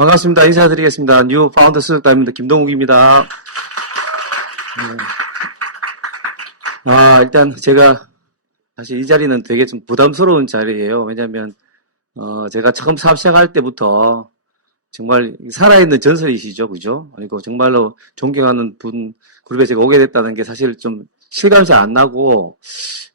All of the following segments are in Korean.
반갑습니다. 인사드리겠습니다. 뉴 파운더 수석다입니다. 김동욱입니다. 일단 제가 사실 이 자리는 되게 좀 부담스러운 자리예요. 왜냐하면 제가 처음 사업 시작할 때부터 정말 살아있는 전설이시죠, 그죠? 그리고 정말로 존경하는 분 그룹에 제가 오게 됐다는 게 사실 좀 실감이 잘 안 나고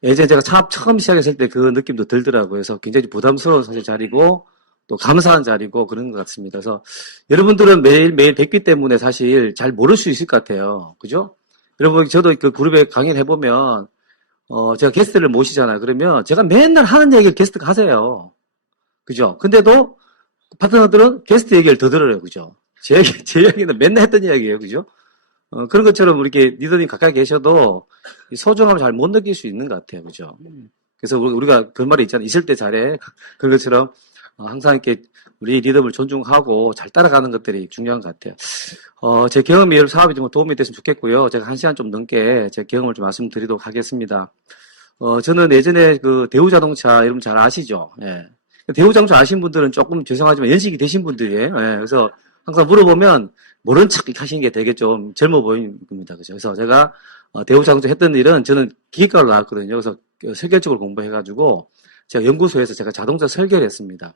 예전에 제가 사업 처음 시작했을 때 그 느낌도 들더라고요. 그래서 굉장히 부담스러운 사실 자리고 또 감사한 자리고 그런 것 같습니다. 그래서 여러분들은 매일매일 뵙기 때문에 사실 잘 모를 수 있을 것 같아요. 그죠? 여러분, 저도 그 그룹에 강의를 해보면, 제가 게스트를 모시잖아요. 그러면 제가 맨날 하는 얘기를 게스트가 하세요. 그죠? 근데도 파트너들은 게스트 얘기를 더 들어요. 그죠? 제 얘기는 맨날 했던 이야기예요. 그죠? 그런 것처럼 이렇게 리더님 가까이 계셔도 소중함을 잘 못 느낄 수 있는 것 같아요. 그죠? 그래서 우리가 그 말이 있잖아요. 있을 때 잘해. 그런 것처럼 항상 이렇게 우리 리더를 존중하고 잘 따라가는 것들이 중요한 것 같아요. 제 경험이 여러분 사업에 좀 도움이 됐으면 좋겠고요. 제가 1시간 좀 넘게 제 경험을 좀 말씀드리도록 하겠습니다. 저는 예전에 그 대우자동차 여러분 잘 아시죠? 예. 대우자동차 아시는 분들은 조금 죄송하지만 연식이 되신 분들이에요. 예. 그래서 항상 물어보면 모른 척 하시는 게 되게 좀 젊어 보이는 겁니다. 그죠? 그래서 제가 대우자동차 했던 일은 저는 기계과로 나왔거든요. 그래서 설계적으로 공부해가지고 제가 연구소에서 제가 자동차 설계를 했습니다.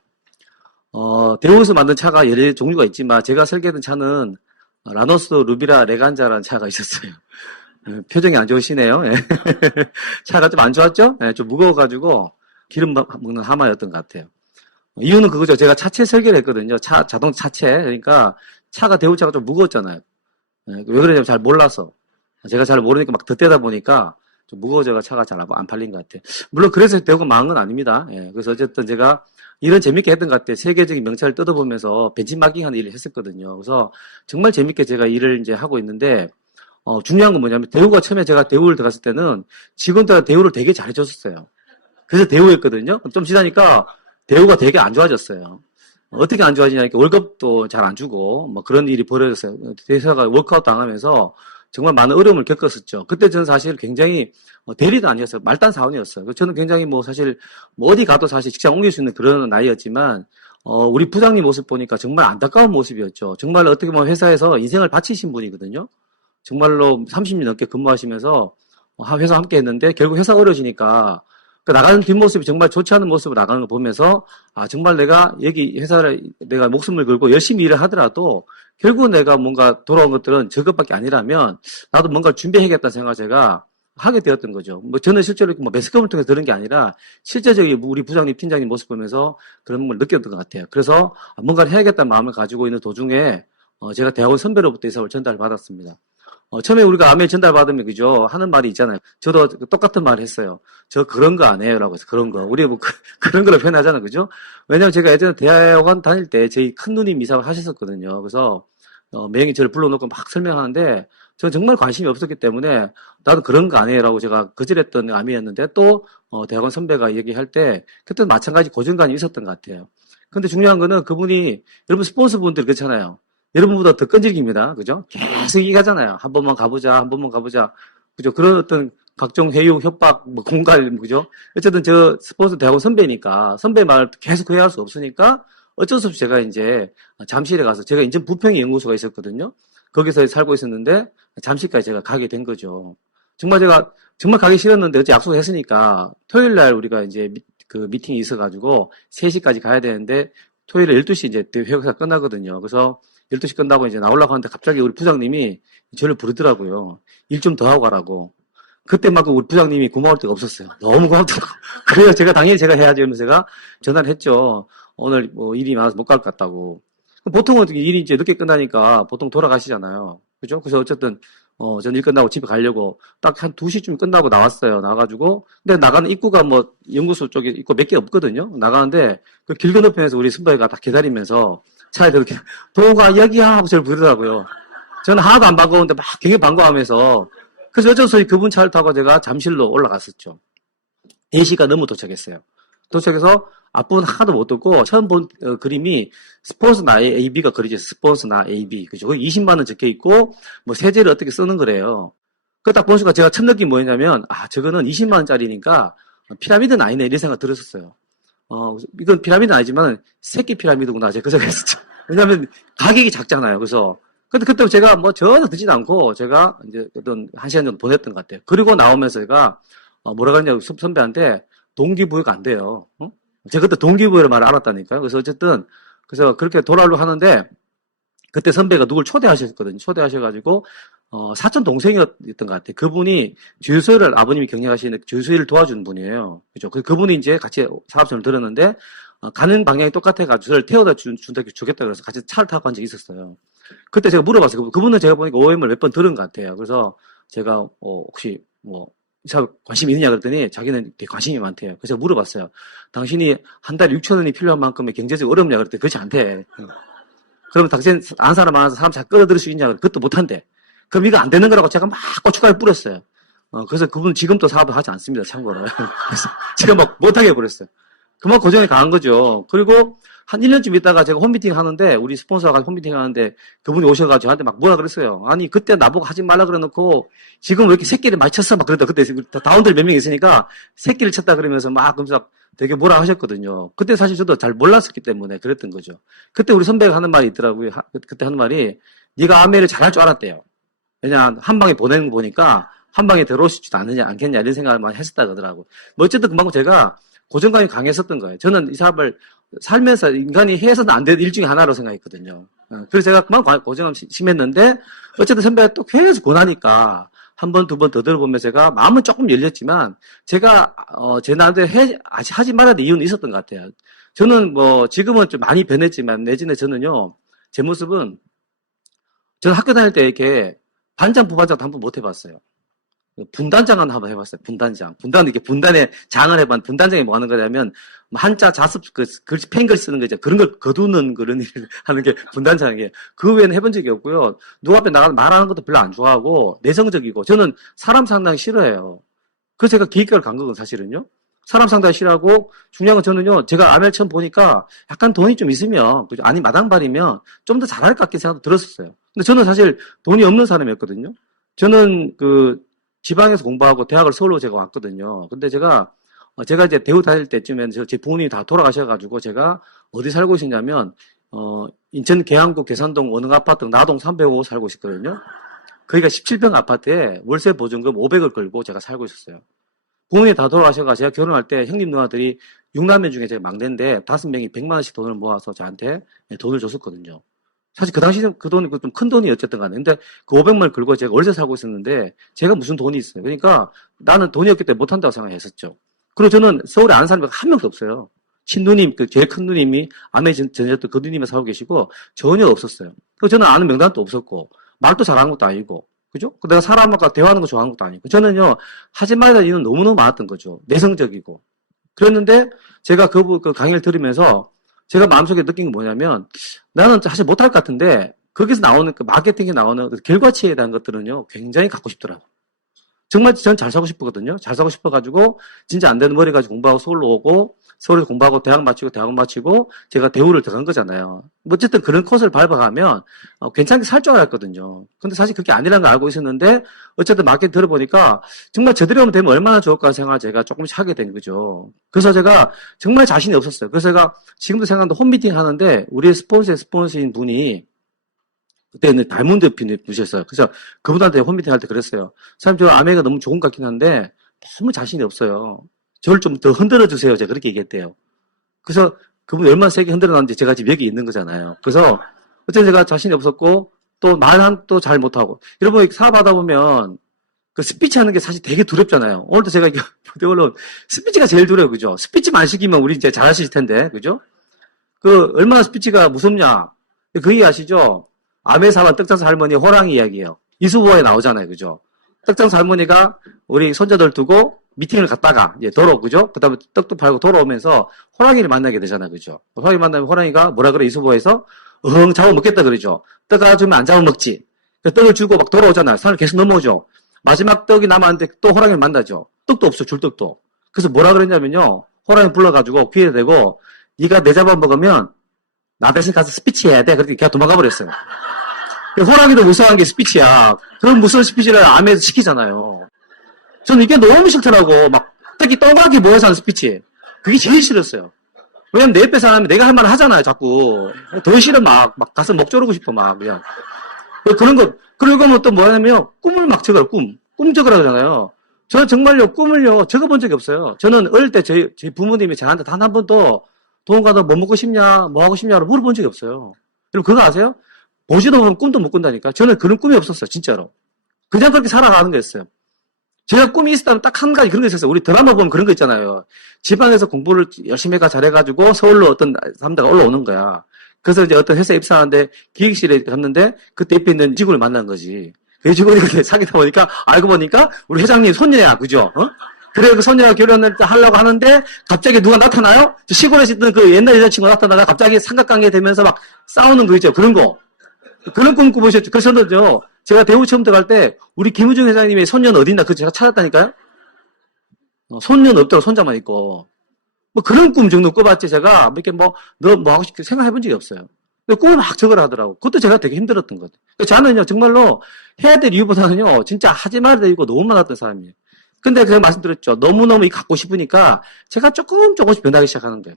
대우에서 만든 차가 여러 종류가 있지만 제가 설계했던 차는 라노스 루비라 레간자라는 차가 있었어요. 표정이 안 좋으시네요. 예. 차가 좀 안 좋았죠? 예, 좀 무거워가지고 기름 먹는 하마였던 것 같아요. 이유는 그거죠. 제가 차체 설계를 했거든요. 자동 차체. 그러니까 차가 대우차가 좀 무거웠잖아요. 예, 왜 그러냐면 잘 몰라서. 제가 잘 모르니까 막 덧대다 보니까 좀 무거워져가 차가 잘 안 팔린 것 같아요. 물론 그래서 대우가 망한 건 아닙니다. 예, 그래서 어쨌든 제가 일은 재밌게 했던 것 같아요. 세계적인 명찰을 뜯어보면서 벤치마킹 하는 일을 했었거든요. 그래서 정말 재밌게 제가 일을 이제 하고 있는데, 중요한 건 뭐냐면 대우가 처음에 제가 대우를 들어갔을 때는 직원들한테 대우를 되게 잘해줬었어요. 그래서 대우였거든요. 좀 지나니까 대우가 되게 안 좋아졌어요. 어떻게 안 좋아지냐니까 월급도 잘 안 주고 뭐 그런 일이 벌어졌어요. 대사가 워크아웃 당하면서 정말 많은 어려움을 겪었었죠. 그때 저는 사실 굉장히 대리도 아니었어요. 말단 사원이었어요. 저는 굉장히 뭐 사실 뭐 어디 가도 사실 직장 옮길 수 있는 그런 나이였지만 우리 부장님 모습 보니까 정말 안타까운 모습이었죠. 정말 어떻게 보면 회사에서 인생을 바치신 분이거든요. 정말로 30년 넘게 근무하시면서 회사 함께 했는데 결국 회사 어려지니까 그 나가는 뒷모습이 정말 좋지 않은 모습으로 나가는 걸 보면서 정말 내가 여기 회사를 내가 목숨을 걸고 열심히 일을 하더라도 결국 내가 뭔가 돌아온 것들은 저것밖에 아니라면 나도 뭔가 준비해야겠다는 생각을 제가 하게 되었던 거죠. 뭐 저는 실제로 뭐 매스컴을 통해서 들은 게 아니라 실제적인 우리 부장님, 팀장님 모습 보면서 그런 걸 느꼈던 것 같아요. 그래서 뭔가를 해야겠다는 마음을 가지고 있는 도중에 제가 대학원 선배로부터 이 사업을 전달을 받았습니다. 처음에 우리가 아메 전달받으면, 그죠? 하는 말이 있잖아요. 저도 똑같은 말을 했어요. 저 그런 거 안 해요. 라고 해서 그런 거. 우리 뭐 그런 걸로 표현하잖아요. 그죠? 왜냐면 제가 예전에 대학원 다닐 때 저희 큰 누님 이사를 하셨었거든요. 그래서, 매형이 저를 불러놓고 막 설명하는데, 저는 정말 관심이 없었기 때문에, 나도 그런 거 안 해요. 라고 제가 거절했던 암이었는데, 또, 대학원 선배가 얘기할 때, 그때는 마찬가지 고정관이 있었던 것 같아요. 근데 중요한 거는 그분이, 여러분 스폰서분들 그렇잖아요. 여러분보다 더 끈질깁니다. 그죠? 계속 얘기하잖아요. 한 번만 가보자, 한 번만 가보자. 그죠? 그런 어떤 각종 회유, 협박, 뭐 공갈, 그죠? 어쨌든 저 스포츠 대학원 선배니까, 선배 말을 계속 회유할 수 없으니까, 어쩔 수 없이 제가 이제 잠실에 가서, 제가 인천 부평에 연구소가 있었거든요. 거기서 살고 있었는데, 잠실까지 제가 가게 된 거죠. 정말 제가, 정말 가기 싫었는데, 어째 약속했으니까, 토요일 날 우리가 이제 그 미팅이 있어가지고, 3시까지 가야 되는데, 토요일에 12시 이제 회의가 끝나거든요. 그래서, 12시 끝나고 이제 나오려고 하는데 갑자기 우리 부장님이 저를 부르더라고요. 일 좀 더 하고 가라고. 그때 막 우리 부장님이 고마울 데가 없었어요. 너무 고맙더라고. 그래서 제가 당연히 제가 해야지 하면서 제가 전화를 했죠. 오늘 뭐 일이 많아서 못 갈 것 같다고. 보통은 일이 이제 늦게 끝나니까 보통 돌아가시잖아요. 그죠? 그래서 어쨌든, 전 일 끝나고 집에 가려고 딱 한 2시쯤 끝나고 나왔어요. 나가가지고. 근데 나가는 입구가 뭐 연구소 쪽에 입구 몇 개 없거든요. 나가는데 그 길 건너편에서 우리 선배가 딱 기다리면서 차에 이렇게 동욱아 여기야 하고 저를 부르더라고요. 저는 하나도 안 반가운데 막 굉장히 반가워하면서 그래서 어쩔 수 없이 그분 차를 타고 제가 잠실로 올라갔었죠. 4시가 넘어 도착했어요. 도착해서 앞부분 하나도 못 듣고 처음 본 그림이 스폰서나 AB가 그려져 있어요. 스폰서나 AB. 그죠? 20만 원 적혀 있고 뭐 세제를 어떻게 쓰는 거래요. 그 딱 보니까 제가 첫 느낌이 뭐였냐면 저거는 20만 원짜리니까 피라미드는 아니네 이런 생각 들었었어요. 이건 피라미드는 아니지만 새끼 피라미드구나 제가 그 생각했었죠. 왜냐하면 가격이 작잖아요. 그래서 근데 그때 제가 뭐 전혀 듣지도 않고 제가 이제 어떤 한 시간 정도 보냈던 것 같아요. 그리고 나오면서 제가 뭐라 그랬냐고 선배한테 동기부여가 안 돼요. 어? 제가 그때 동기부여를 말 알았다니까요. 그래서 어쨌든 그래서 그렇게 돌아오려고 하는데 그때 선배가 누굴 초대하셨거든요. 초대하셔가지고 사촌 동생이었던 것 같아요. 그분이 주유소를 아버님이 경영하시는 주유소를 도와주는 분이에요. 그죠? 그분이 이제 같이 사업선을 들었는데 가는 방향이 똑같아가지고 저를 태워다 주겠다 그래서 같이 차를 타고 간 적이 있었어요. 그때 제가 물어봤어요. 그분은 제가 보니까 OM을 몇 번 들은 것 같아요. 그래서 제가 혹시 뭐 이 사업 관심 있느냐 그랬더니 자기는 되게 관심이 많대요. 그래서 제가 물어봤어요. 당신이 한 달에 6천 원이 필요한 만큼의 경제적 어렵냐 그랬더니 그렇지 않대. 그러면 당신 아는 사람 많아서 사람 잘 끌어들일 수 있냐 그것도 못한대. 그럼 이거 안 되는 거라고 제가 막 고춧가루 뿌렸어요. 그래서 그분은 지금도 사업을 하지 않습니다. 참고로. 그래서 제가 막 못하게 해버렸어요. 그만 고정이 강한 거죠. 그리고 한 1년쯤 있다가 제가 홈미팅 하는데, 우리 스폰서가 홈미팅 하는데, 그분이 오셔가지고 저한테 막 뭐라 그랬어요. 아니, 그때 나보고 하지 말라 그래 놓고, 지금 왜 이렇게 새끼를 많이 쳤어? 막 그랬다. 그때 다운들 몇 명 있으니까, 새끼를 쳤다 그러면서 막, 그러면서 되게 뭐라 하셨거든요. 그때 사실 저도 잘 몰랐었기 때문에 그랬던 거죠. 그때 우리 선배가 하는 말이 있더라고요. 그때 하는 말이, 네가 아메를 잘할 줄 알았대요. 왜냐, 한 방에 보내는 거 보니까, 한 방에 들어오시지도 않겠냐, 이런 생각을 많이 했었다 그러더라고요. 뭐 어쨌든 그만큼 제가, 고정감이 강했었던 거예요. 저는 이 사업을 살면서 인간이 해서는 안 되는 일 중에 하나로 생각했거든요. 그래서 제가 그만 고정감 심했는데, 어쨌든 선배가 또 계속 권하니까, 한 번, 두 번 더 들어보면 제가 마음은 조금 열렸지만, 제가, 제 나름대로 아직 하지 말아야 될 이유는 있었던 것 같아요. 저는 뭐, 지금은 좀 많이 변했지만, 내지는 저는요, 제 모습은, 저는 학교 다닐 때 이렇게 반장, 부반장도 한 번 못 해봤어요. 분단장은 한번 해봤어요. 분단장. 이렇게 분단에 장을 해봤는데, 분단장이 뭐 하는 거냐면, 한자 자습, 글씨, 펜글 쓰는 거 있죠. 그런 걸 거두는 그런 일을 하는 게 분단장이에요. 그 외에는 해본 적이 없고요. 누구 앞에 나가서 말하는 것도 별로 안 좋아하고, 내성적이고, 저는 사람 상당히 싫어해요. 그래서 제가 기획과를 간 거거든요, 사실은요. 사람 상당히 싫어하고, 중요한 건 저는요, 제가 아멜 처음 보니까 약간 돈이 좀 있으면, 그죠? 아니, 마당발이면 좀 더 잘할 것 같긴 생각도 들었었어요. 근데 저는 사실 돈이 없는 사람이었거든요. 저는 지방에서 공부하고 대학을 서울로 제가 왔거든요. 근데 제가 이제 대우 다닐 때쯤에는 제 부모님이 다 돌아가셔가지고 제가 어디 살고 있었냐면, 인천 계양구 계산동 원흥 아파트 나동 305 살고 있었거든요. 거기가 17평 아파트에 월세 보증금 500을 걸고 제가 살고 있었어요. 부모님이 다 돌아가셔가 제가 결혼할 때 형님 누나들이 6남매 중에 제가 막내인데 5명이 100만 원씩 돈을 모아서 저한테 돈을 줬었거든요. 사실 그 당시는 그 돈이 좀 큰 돈이 어쨌든 간에. 근데 그 500만을 걸고 제가 월세 살고 있었는데 제가 무슨 돈이 있어요. 그러니까 나는 돈이 없기 때문에 못한다고 생각했었죠. 그리고 저는 서울에 아는 사람이 한 명도 없어요. 친누님, 제일 큰 누님이 아메 전해졌던 그 누님이 살고 계시고 전혀 없었어요. 그리고 저는 아는 명단도 없었고 말도 잘하는 것도 아니고. 그죠? 내가 사람과 대화하는 거 좋아하는 것도 아니고. 저는요, 하지 말라는 이유는 너무너무 많았던 거죠. 내성적이고. 그랬는데 제가 그 강의를 들으면서 제가 마음속에 느낀 게 뭐냐면, 나는 사실 못할 것 같은데, 거기서 나오는, 마케팅에 나오는 결과치에 대한 것들은요, 굉장히 갖고 싶더라고. 정말 전 잘 사고 싶거든요. 잘 사고 싶어가지고, 진짜 안 되는 머리 가지고 공부하고 서울로 오고, 서울에서 공부하고 대학 마치고, 제가 대우를 들어간 거잖아요. 어쨌든 그런 코스를 밟아가면, 괜찮게 살 줄 알았거든요. 근데 사실 그게 아니라는 걸 알고 있었는데, 어쨌든 마케팅 들어보니까, 정말 제대로 되면 얼마나 좋을까 생각을 제가 조금씩 하게 된 거죠. 그래서 제가 정말 자신이 없었어요. 그래서 제가 지금도 생각하는데 홈미팅 하는데, 우리의 스폰서인 분이, 그때는 다이몬드 분이셨어요. 그래서 그분한테 홈미팅 할 때 그랬어요. 사장님, 저 아메가 너무 좋은 것 같긴 한데, 너무 자신이 없어요. 저를 좀 더 흔들어 주세요. 제가 그렇게 얘기했대요. 그래서 그분이 얼마나 세게 흔들어 놨는지 제가 지금 여기 있는 거잖아요. 그래서 어쨌든 제가 자신이 없었고 또 또 잘 못하고 여러분 사업하다 보면 그 스피치 하는 게 사실 되게 두렵잖아요. 오늘도 제가 이걸로 스피치가 제일 두려워요. 그죠? 스피치만 시키면 우리 이제 잘하실 텐데. 그죠? 얼마나 스피치가 무섭냐. 그 얘기 아시죠? 아메사반 떡장사 할머니 호랑이 이야기예요. 이수보에 나오잖아요. 그죠? 떡장사 할머니가 우리 손자들 두고 미팅을 갔다가 이제 그죠? 그다음에 떡도 팔고 돌아오면서 호랑이를 만나게 되잖아요. 그죠? 호랑이 만나면 호랑이가 뭐라 그래? 이수보에서 잡아 먹겠다 그러죠. 떡 하나 주면 안 잡아 먹지. 떡을 주고 막 돌아오잖아요. 산을 계속 넘어오죠. 마지막 떡이 남았는데 또 호랑이를 만나죠. 떡도 없어. 줄떡도. 그래서 뭐라 그랬냐면요. 호랑이 불러가지고 귀에 대고 네가 내 잡아 먹으면 나 대신 가서 스피치 해야 돼. 그렇게 걔가 도망가 버렸어요. 호랑이도 무서워한 게 스피치야. 그런 무서운 스피치를 암에서 시키잖아요. 저는 이게 너무 싫더라고. 막, 특히 동그랗게 모여서 하는 스피치. 그게 제일 싫었어요. 왜냐면 내 옆에 사람이 내가 할 말을 하잖아요, 자꾸. 더 싫어, 막 가서 목 조르고 싶어, 막, 그냥. 그런 거, 그리고 뭐 또 뭐냐면, 꿈을 막 적어요, 꿈 적으라 그러잖아요. 저는 정말요, 꿈을요, 적어본 적이 없어요. 저는 어릴 때 저희 부모님이 저한테 단 한 번도, 동훈아, 너 뭐 먹고 싶냐, 뭐 하고 싶냐고 물어본 적이 없어요. 여러분, 그거 아세요? 보지도 보면 꿈도 못 꾼다니까. 저는 그런 꿈이 없었어요, 진짜로. 그냥 그렇게 살아가는 거였어요. 제가 꿈이 있었다면 딱 한 가지 그런 게 있었어요. 우리 드라마 보면 그런 거 있잖아요. 지방에서 공부를 열심히 해가 잘해가지고 서울로 어떤 남자가 올라오는 거야. 그래서 이제 어떤 회사에 입사하는데 기획실에 갔는데 그때 옆에 있는 직원을 만난 거지. 그 직원이 그렇게 사귀다 보니까 알고 보니까 우리 회장님 손녀야, 그죠? 그래, 그 손녀가 결혼을 하려고 하는데 갑자기 누가 나타나요? 시골에 있던 그 옛날 여자친구가 나타나다 갑자기 삼각관계 되면서 막 싸우는 거 있죠. 그런 거. 그런 꿈 꾸보셨죠. 그래서 저는요, 제가 대우 처음 들어갈 때 우리 김우중 회장님의 손녀는 어디 있나 그거 제가 찾았다니까요. 손녀는 없더라고, 손자만 있고. 뭐 그런 꿈 정도 꿔봤지 제가 이렇게 뭐 너 뭐 하고 싶게 생각해본 적이 없어요. 근데 꿈을 막 적으라 하더라고. 그것도 제가 되게 힘들었던 것 같아요. 저는요 정말로 해야 될 이유보다는요 진짜 하지 말아야 될 이유가 너무 많았던 사람이에요. 근데 제가 말씀드렸죠. 너무너무 이 갖고 싶으니까 제가 조금씩 변하기 시작하는 거예요.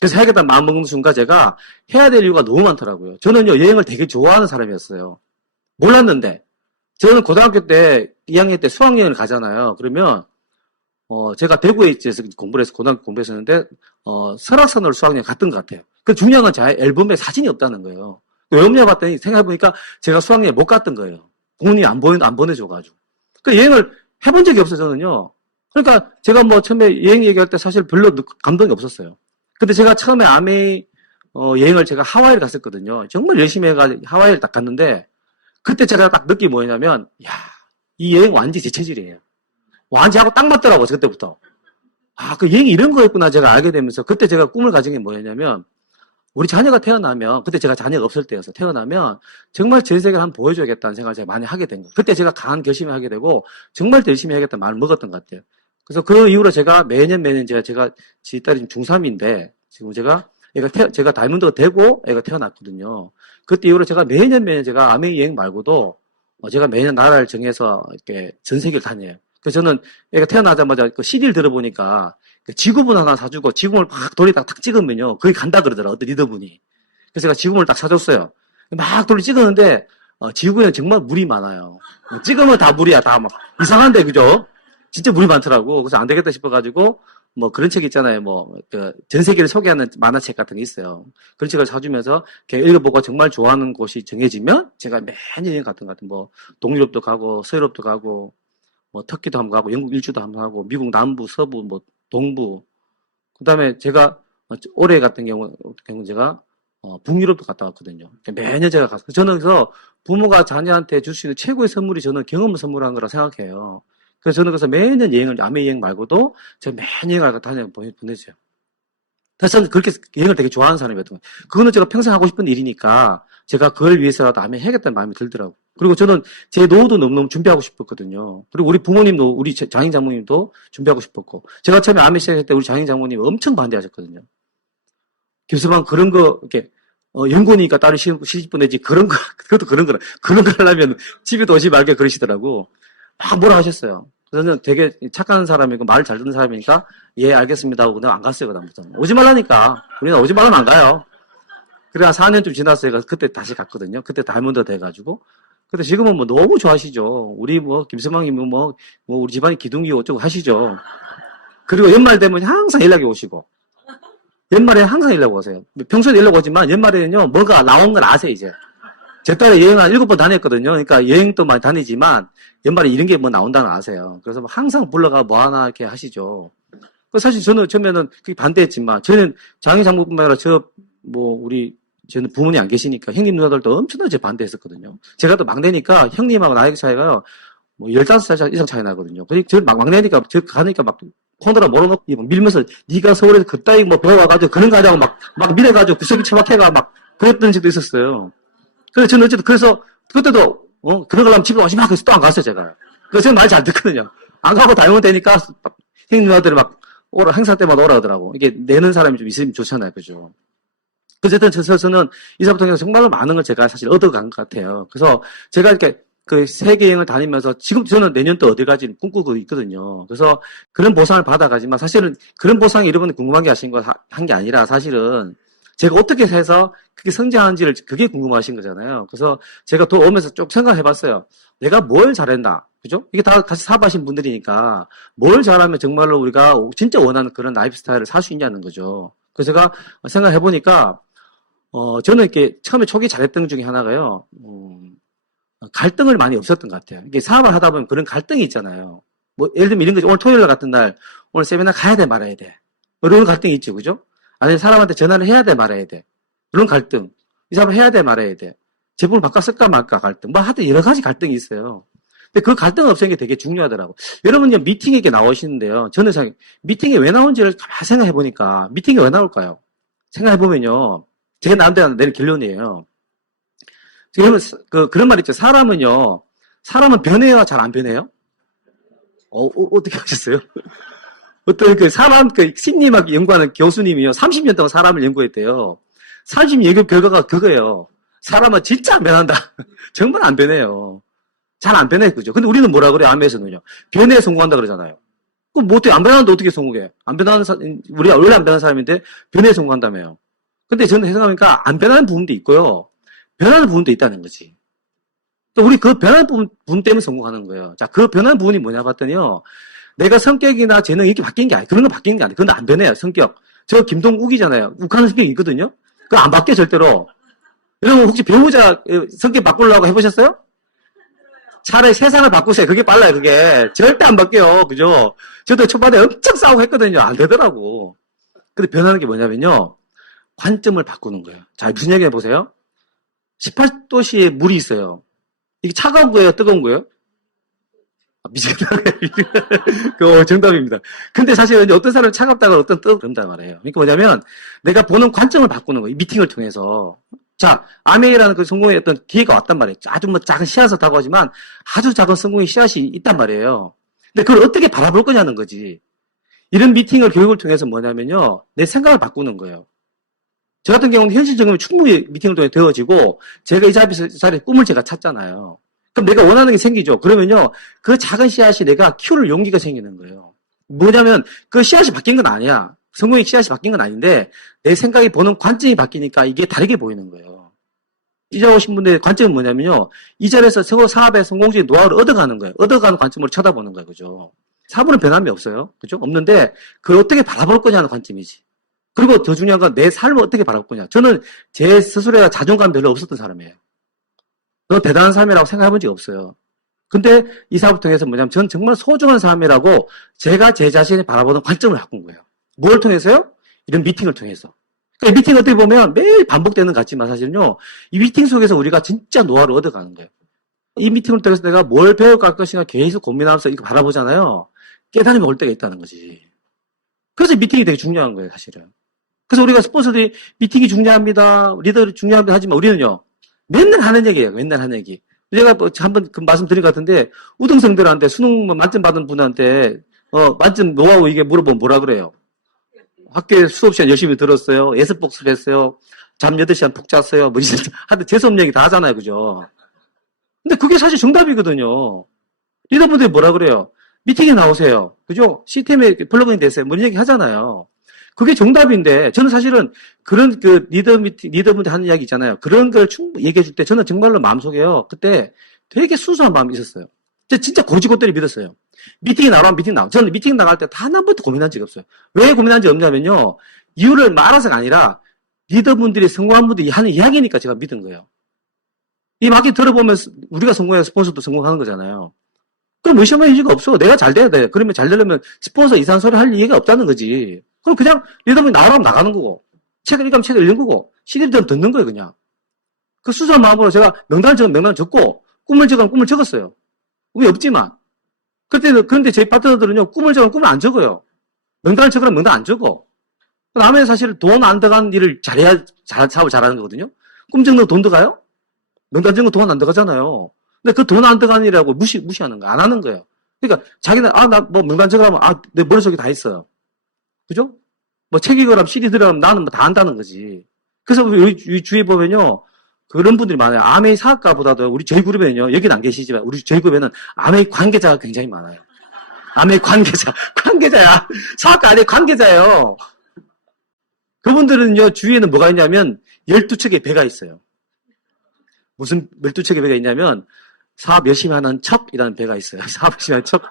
그래서 해야겠다는 마음 먹는 순간 제가 해야 될 이유가 너무 많더라고요. 저는요 여행을 되게 좋아하는 사람이었어요. 몰랐는데 저는 고등학교 때 2학년 때 수학여행을 가잖아요. 그러면 제가 대구에 있어서 공부를 해서 고등학교 공부했었는데 설악산으로 수학여행 갔던 것 같아요. 그 중요한 건 제 앨범에 사진이 없다는 거예요. 왜 없냐 봤더니 생각해보니까 제가 수학여행 못 갔던 거예요. 부모님이 안 보내줘가지고. 그 여행을 해본 적이 없어요, 저는요. 그러니까 제가 뭐 처음에 여행 얘기할 때 사실 별로 감동이 없었어요. 근데 제가 처음에 아메 여행을 제가 하와이를 갔었거든요. 정말 열심히 해가지고 하와이를 딱 갔는데 그때 제가 딱 느낀 게 뭐냐면 야, 이 여행 완전 제 체질이에요. 완전 하고 딱 맞더라고요, 그때부터. 아, 그 여행이 이런 거였구나 제가 알게 되면서 그때 제가 꿈을 가진 게 뭐였냐면 우리 자녀가 태어나면 그때 제가 자녀가 없을 때여서 태어나면 정말 전 세계를 한번 보여줘야겠다는 생각을 제가 많이 하게 된 거예요. 그때 제가 강한 결심을 하게 되고 정말 더 열심히 해야겠다는 마음을 먹었던 것 같아요. 그래서 그 이후로 제가 매년 제가 제 딸이 지금 중3인데 지금 제가 다이아몬드가 되고 애가 태어났거든요. 그때 이후로 제가 매년 제가 아메 여행 말고도 제가 매년 나라를 정해서 이렇게 전 세계를 다녀요. 그래서 저는 애가 태어나자마자 그 CD를 들어보니까 그 지구본 하나 사주고 지구본을 막 돌리다가 탁 찍으면요. 거기 간다 그러더라. 어떤 리더분이. 그래서 제가 지구본을 딱 사줬어요. 막 돌리 찍었는데 지구에는 정말 물이 많아요. 찍으면 다 물이야. 다 막 이상한데 그죠? 진짜 물이 많더라고. 그래서 안 되겠다 싶어가지고 뭐 그런 책 있잖아요. 뭐 그 전 세계를 소개하는 만화책 같은 게 있어요. 그런 책을 사주면서 걔 읽어보고 정말 좋아하는 곳이 정해지면 제가 매년 여행 갔던 것 같은 뭐 동유럽도 가고 서유럽도 가고 뭐 터키도 한번 가고 영국 일주도 한번 하고 미국 남부 서부 뭐 동부 그다음에 제가 올해 같은 경우 제가 북유럽도 갔다 왔거든요. 매년 제가 갔어요. 저는 그래서 부모가 자녀한테 줄 수 있는 최고의 선물이 저는 경험을 선물하는 거라 생각해요. 그래서 저는 그래서 매년 여행을 아메 여행 말고도 제가 매년 여행을 다녀 보내줘요. 그래서 저는 그렇게 여행을 되게 좋아하는 사람이었던 거예요. 그거는 제가 평생 하고 싶은 일이니까 제가 그걸 위해서라도 아메 해야겠다는 마음이 들더라고요. 그리고 저는 제 노후도 너무너무 준비하고 싶었거든요. 그리고 우리 부모님도, 우리 장인 장모님도 준비하고 싶었고. 제가 처음에 아메 시작할 때 우리 장인 장모님이 엄청 반대하셨거든요. 교수방 그런 거, 이렇게, 연고니까 딸이 시집 보내지, 그런 거, 그것도 그런 거라. 그런 거 하려면 집에도 오지 말게 그러시더라고. 막 뭐라 하셨어요. 그래서 저는 되게 착한 사람이고 말 잘 듣는 사람이니까, 예, 알겠습니다 하고 내가 안 갔어요, 그다음부터. 오지 말라니까. 우리는 오지 말라면 안 가요. 그래, 한 4년쯤 지났어요. 그때 다시 갔거든요. 그때 다이아몬드 돼가지고. 근데 지금은 뭐 너무 좋아하시죠. 우리 뭐, 김서방님은 뭐, 우리 집안이 기둥이고 어쩌고 하시죠. 그리고 연말 되면 항상 연락이 오시고. 연말에 항상 연락 오세요. 평소에 연락 오지만 연말에는요, 뭐가 나온 걸 아세요, 이제. 제 딸이 여행 한 7번 다녔거든요. 그러니까 여행도 많이 다니지만 연말에 이런 게 뭐 나온다는 걸 아세요. 그래서 항상 불러가 뭐 하나 이렇게 하시죠. 사실 저는 처음에는 그게 반대했지만, 저는 장인 장모뿐만 아니라 저는 부모님 안 계시니까 형님 누나들도 엄청나게 반대했었거든요. 제가 또 막내니까 형님하고 나이 차이가 뭐 15살 이상 차이 나거든요. 그러니까 저 막내니까 저 가니까 막 콩들아 몰아놓고 밀면서 네가 서울에서 그따위 뭐 배워가지고 그런 거 하자고 막 밀어가지고 구석이 처박해가 막 그랬던 적도 있었어요. 그래서 저는 어쨌든 그래서 그때도 그런 걸 하면 집에 오지 마 그래서 또 안 갔어요 제가. 그래서 저는 말 잘 듣거든요. 안 가고 다니면 되니까 형님 누나들이 막 행사 때마다 오라 하더라고. 이게 내는 사람이 좀 있으면 좋잖아요, 그죠? 어쨌든 저는 이사부통에서 정말로 많은 걸 제가 사실 얻어간 것 같아요. 그래서 제가 이렇게 그 세계 여행을 다니면서 지금 저는 내년 또 어디 갈지 꿈꾸고 있거든요. 그래서 그런 보상을 받아가지만 사실은 그런 보상이 여러분이 궁금한 게 한 게 아니라 사실은 제가 어떻게 해서 그게 성장하는지를 그게 궁금하신 거잖아요. 그래서 제가 또 오면서 쭉 생각해 봤어요. 내가 뭘 잘했나? 그죠? 이게 다 같이 사업하신 분들이니까 뭘 잘하면 정말로 우리가 진짜 원하는 그런 라이프 스타일을 살 수 있냐는 거죠. 그래서 제가 생각해 보니까, 저는 이렇게 처음에 초기 잘했던 중에 하나가요, 갈등을 많이 없었던 것 같아요. 이게 사업을 하다 보면 그런 갈등이 있잖아요. 뭐, 예를 들면 이런 거죠. 오늘 토요일 같은 날, 오늘 세미나 가야 돼, 말아야 돼. 뭐 이런 갈등이 있죠. 그죠? 아니면 사람한테 전화를 해야 돼, 말아야 돼. 그런 갈등. 이 사람을 해야 돼, 말아야 돼. 제품을 바꿔 쓸까 말까 갈등. 뭐 하여튼 여러 가지 갈등이 있어요. 근데 그 갈등 없애는 게 되게 중요하더라고. 여러분, 미팅에 이렇게 나오시는데요. 저는 미팅에 왜 나온지를 가만히 생각해 보니까, 미팅에 왜 나올까요? 생각해 보면요. 제 나름대로 내린 결론이에요. 그러면, 그런 말 있죠. 사람은 변해요? 잘 안 변해요? 어떻게 하셨어요? 어떤 심리학 연구하는 교수님이요. 30년 동안 사람을 연구했대요. 30년 연구 결과가 그거예요. 사람은 진짜 안 변한다. 정말 안 변해요. 잘 안 변해, 그죠? 근데 우리는 뭐라 그래요? 암에서는요. 변해야 성공한다 그러잖아요. 그럼 뭐 어떻게 안 변하는데 어떻게 성공해? 우리가 원래 안 변하는 사람인데 변해야 성공한다며요. 근데 저는 생각해보니까 안 변하는 부분도 있고요. 변하는 부분도 있다는 거지. 또 우리 그 변하는 부분 때문에 성공하는 거예요. 자, 그 변하는 부분이 뭐냐 봤더니요. 내가 성격이나 재능이 이렇게 바뀐 게 아니에요. 그런 거 바뀌는 게 아니에요. 그건 안 변해요, 성격. 저 김동욱이잖아요. 욱하는 성격이 있거든요. 그거 안 바뀌어, 절대로. 여러분, 혹시 배우자 성격 바꾸려고 해보셨어요? 차라리 세상을 바꾸세요. 그게 빨라요, 그게. 절대 안 바뀌어요. 그죠? 저도 초반에 엄청 싸우고 했거든요. 안 되더라고. 근데 변하는 게 뭐냐면요. 관점을 바꾸는 거예요. 자, 무슨 얘기 해보세요. 18도씨에 물이 있어요. 이게 차가운 거예요? 뜨거운 거예요? 미치겠다. 정답입니다. 근데 사실은 어떤 사람은 차갑다고 어떤 뜨겁다 말이에요. 그러니까 뭐냐면 내가 보는 관점을 바꾸는 거예요. 이 미팅을 통해서. 자, 아메이라는 그 성공의 어떤 기회가 왔단 말이에요. 아주 뭐 작은 씨앗이라고 하지만 아주 작은 성공의 씨앗이 있단 말이에요. 근데 그걸 어떻게 바라볼 거냐는 거지. 이런 미팅을 교육을 통해서 뭐냐면요. 내 생각을 바꾸는 거예요. 저 같은 경우는 현실 적용이 충분히 미팅을 통해 되어지고 제가 이 자리에 꿈을 제가 찾잖아요. 그럼 내가 원하는 게 생기죠. 그러면요. 그 작은 씨앗이 내가 키울 용기가 생기는 거예요. 뭐냐면 그 씨앗이 바뀐 건 아니야. 성공의 씨앗이 바뀐 건 아닌데 내 생각이 보는 관점이 바뀌니까 이게 다르게 보이는 거예요. 이제 오신 분들의 관점은 뭐냐면요. 이 자리에서 사업의 성공적인 노하우를 얻어가는 거예요. 얻어가는 관점으로 쳐다보는 거예요. 그죠? 사업은 변함이 없어요. 그죠? 없는데 그걸 어떻게 바라볼 거냐는 관점이지. 그리고 더 중요한 건 내 삶을 어떻게 바라볼 거냐. 저는 제 스스로에 자존감 별로 없었던 사람이에요. 너 대단한 사람이라고 생각해 본 적이 없어요. 근데 이 사업을 통해서 뭐냐면 전 정말 소중한 사람이라고 제가 제 자신을 바라보는 관점을 바꾼 거예요. 뭘 통해서요? 이런 미팅을 통해서. 그러니까 이 미팅 어떻게 보면 매일 반복되는 것 같지만 사실은요. 이 미팅 속에서 우리가 진짜 노하우를 얻어가는 거예요. 이 미팅을 통해서 내가 뭘 배워갈 것인가 계속 고민하면서 이거 바라보잖아요. 깨달음이 올 때가 있다는 거지. 그래서 미팅이 되게 중요한 거예요, 사실은. 그래서 우리가 스폰서들이 미팅이 중요합니다. 리더들이 중요합니다. 하지만 우리는요. 맨날 하는 얘기예요. 맨날 하는 얘기. 제가 한번 말씀드린 것 같은데 우등생들한테 수능 만점 받은 분한테 만점 노하우 이게 물어보면 뭐라 그래요? 학교에 수업 시간 열심히 들었어요. 예습 복습 했어요. 잠 8시간 푹 잤어요. 뭐 하여튼 재수없는 얘기 다 하잖아요. 그죠? 근데 그게 사실 정답이거든요. 리더분들이 뭐라 그래요? 미팅에 나오세요. 그죠? 시스템에 플러그인 되세요. 뭐 이런 얘기 하잖아요. 그게 정답인데, 저는 사실은 그런 리더분들 하는 이야기 있잖아요. 그런 걸 충분히 얘기해 줄 때 저는 정말로 마음속에요. 그때 되게 순수한 마음이 있었어요. 진짜 고지고대로 믿었어요. 미팅에 나가면 미팅 나가. 저는 미팅 나갈 때 단 한 번도 고민한 적이 없어요. 왜 고민한 적이 없냐면요. 이유를 말아서가 아니라 리더분들이 성공한 분들이 하는 이야기니까 제가 믿은 거예요. 이 말이 들어보면 우리가 성공해야 스폰서도 성공하는 거잖아요. 그럼 의심할 이유가 없어. 내가 잘 돼야 돼. 그러면 잘 되려면 스폰서 이상한 소리 할 이유가 없다는 거지. 그럼 그냥 리더분이 나가면 나가는 거고, 책을 읽으면 책을 읽는 거고, CD를 들으면 듣는 거예요, 그냥. 그 수수한 마음으로 제가 명단을 적으면 명단을 적고, 꿈을 적으면 꿈을 적었어요. 꿈이 없지만. 그런데 제 파트너들은요, 꿈을 적으면 꿈을 안 적어요. 명단을 적으면 명단 안 적어. 남의 사실 돈 안 들어간 일을 잘해야 사업을 잘하는 거거든요. 꿈 적는 거 돈 들어가요? 명단 적는 거 돈 안 들어가잖아요. 근데 그 돈 안 들어간 일이라고 무시하는 거야. 안 하는 거예요. 그러니까 자기는, 나 뭐 명단 적으라면, 내 머릿속에 다 있어요. 그죠? 뭐 책 읽으라면 CD 들으라면 나는 뭐 다 한다는 거지. 그래서 우리 주위에 보면요. 그런 분들이 많아요. 아메이 사학과보다도 우리 저희 그룹에는요, 여기는 안 계시지만, 저희 그룹에는 아메이 관계자가 굉장히 많아요. 아메이 관계자야. 사학과 안에 관계자예요. 그분들은요, 주위에는 뭐가 있냐면, 12척의 배가 있어요. 무슨 12척의 배가 있냐면, 사업 열심히 하는 척이라는 배가 있어요. 사업 열심히 하는 척.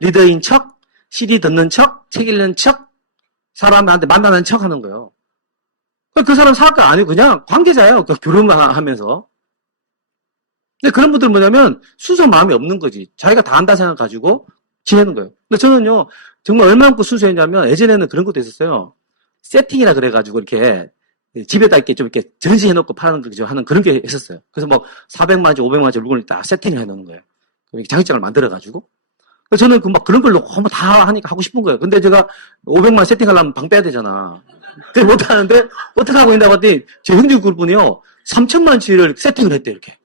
리더인 척, CD 듣는 척, 책 읽는 척, 사람한테 만나는 척 하는 거예요. 그 사람 사학과 아니고 그냥 관계자예요. 결혼하면서. 근데 그런 분들은 뭐냐면 순수한 마음이 없는 거지. 자기가 다 안다 생각 가지고 지내는 거예요. 근데 저는요, 정말 얼마만큼 순수했냐면 예전에는 그런 것도 있었어요. 세팅이라 그래가지고 이렇게 집에다 이렇게 좀 이렇게 전시해놓고 파는 거죠. 하는 그런 게 있었어요. 그래서 뭐 400만원치, 500만원치 물건을 다 세팅을 해놓는 거예요. 장식장을 만들어가지고. 저는 그런 걸로 다 하니까 하고 싶은 거예요. 근데 제가 500만 세팅하려면 방 빼야 되잖아. 근데 못하는데, 어떻게 하고 있나 봤더니, 제 형제 그룹은요, 3천만치를 세팅을 했대, 이렇게.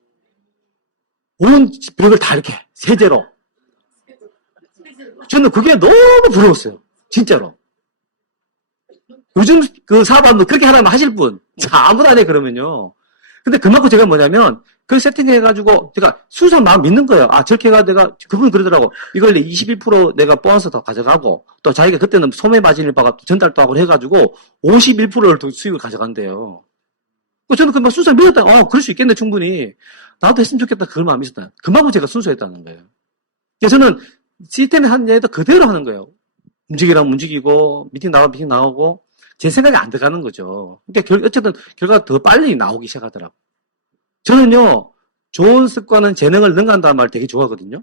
온 벽을 다 이렇게, 세제로. 저는 그게 너무 부러웠어요. 진짜로. 요즘 그 사업하면 그렇게 하라면 하실 분. 자, 아무도 안 해, 그러면요. 근데 그만큼 제가 뭐냐면, 그 세팅해가지고, 제가 순수한 마음 믿는 거예요. 아, 저렇게 해가 그분 그러더라고. 이걸 21% 내가 보너스 더 가져가고, 또 자기가 그때는 소매 마진을 받아 전달도 하고 해가지고, 51%를 더 수익을 가져간대요. 저는 그만 순수한 믿었다. 그럴 수 있겠네, 충분히. 나도 했으면 좋겠다. 그걸 마음이 있었다. 그만큼 제가 순수했다는 거예요. 그래서 저는 시스템에 한 얘기도 그대로 하는 거예요. 움직이라면 움직이고, 미팅 나오고, 제 생각이 안 들어가는 거죠. 그러니까 어쨌든 결과가 더 빨리 나오기 시작하더라고요. 저는요, 좋은 습관은 재능을 능가한다는 말 되게 좋아하거든요.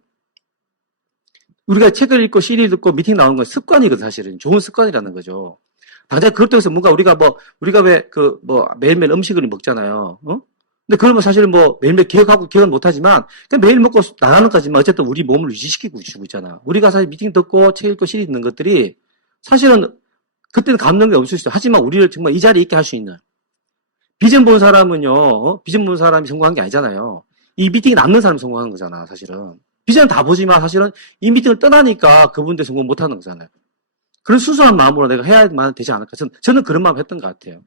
우리가 책을 읽고 CD 듣고 미팅 나오는 건 습관이거든, 사실은. 좋은 습관이라는 거죠. 당장 그것도 해서 뭔가 우리가 왜 매일매일 음식을 먹잖아요. 근데 그러면 사실은 매일매일 기억은 못하지만, 그냥 매일 먹고 나가는 까지만 어쨌든 우리 몸을 유지시키고 있잖아. 우리가 사실 미팅 듣고 책 읽고 CD 듣는 것들이 사실은 그때는 감동이 없을 수 있어요. 하지만 우리를 정말 이 자리에 있게 할 수 있는. 비전 본 사람은요, 비전 본 사람이 성공한 게 아니잖아요. 이 미팅이 남는 사람이 성공한 거잖아, 사실은. 비전 다 보지만 사실은 이 미팅을 떠나니까 그분들 성공 못 하는 거잖아요. 그런 순수한 마음으로 내가 해야만 되지 않을까. 저는 그런 마음 했던 것 같아요.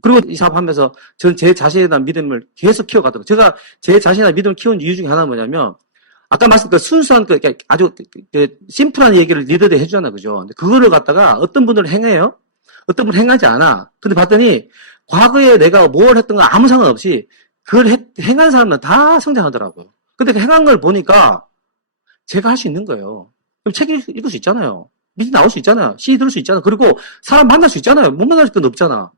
그리고 이 사업하면서 저는 제 자신에 대한 믿음을 계속 키워가더라고요. 제가 제 자신에 대한 믿음을 키운 이유 중에 하나는 뭐냐면, 아까 말씀드린 그 순수한 아주 심플한 얘기를 리더들이 해주잖아요. 그죠? 근데 그거를 갖다가 어떤 분들은 행해요? 어떤 분은 행하지 않아. 근데 봤더니 과거에 내가 뭘 했던 건 아무 상관없이 그걸 행한 사람은 다 성장하더라고요. 근데 그 행한 걸 보니까 제가 할 수 있는 거예요. 그럼 책 읽을 수 있잖아요. 미팅 나올 수 있잖아요. CD 들을 수 있잖아요. 그리고 사람 만날 수 있잖아요. 못 만날 건 없잖아.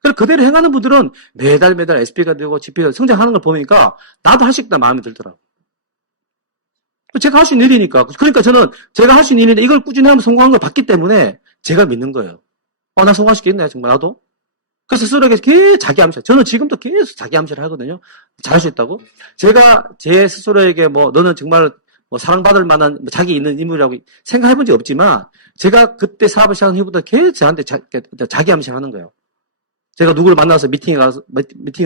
그래서 그대로 행하는 분들은 매달 SP가 되고 GP가 성장하는 걸 보니까 나도 할 수 있다 마음이 들더라고요. 제가 할 수 있는 일이니까. 그러니까 저는 제가 할 수 있는 일인데 이걸 꾸준히 하면 성공한 걸 봤기 때문에 제가 믿는 거예요. 나 성공할 수 있겠네, 정말 나도. 그래서 스스로에게 계속 자기 암시. 저는 지금도 계속 자기 암시를 하거든요. 잘할 수 있다고. 제가 제 스스로에게 너는 정말 사랑받을 만한 자기 있는 인물이라고 생각해 본 적 없지만 제가 그때 사업을 시작한 이후부터 계속 저한테 자기 암시를 하는 거예요. 제가 누구를 만나서 미팅에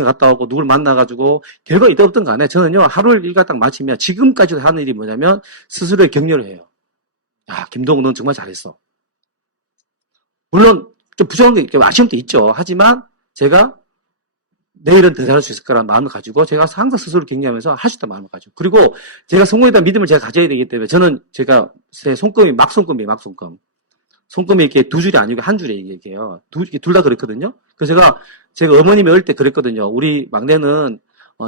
갔다 오고 누구를 만나가지고 결과 있다 없든 간에 저는요 하루 일과 딱 마치면 지금까지도 하는 일이 뭐냐면 스스로의 격려를 해요. 야, 김동욱 넌 정말 잘했어. 물론 좀 부정한 게 아쉬움도 있죠. 하지만 제가 내일은 더 잘할 수 있을 거라는 마음을 가지고 제가 항상 스스로를 격려하면서 할 수 있다는 마음을 가지고 그리고 제가 성공에 대한 믿음을 제가 가져야 되기 때문에 저는 제가 제 손금이 막손금이에요. 막손금. 손금이 이렇게 두 줄이 아니고 한 줄에 얘기해요. 둘 다 그랬거든요. 그래서 제가 어머님이 어릴 때 그랬거든요. 우리 막내는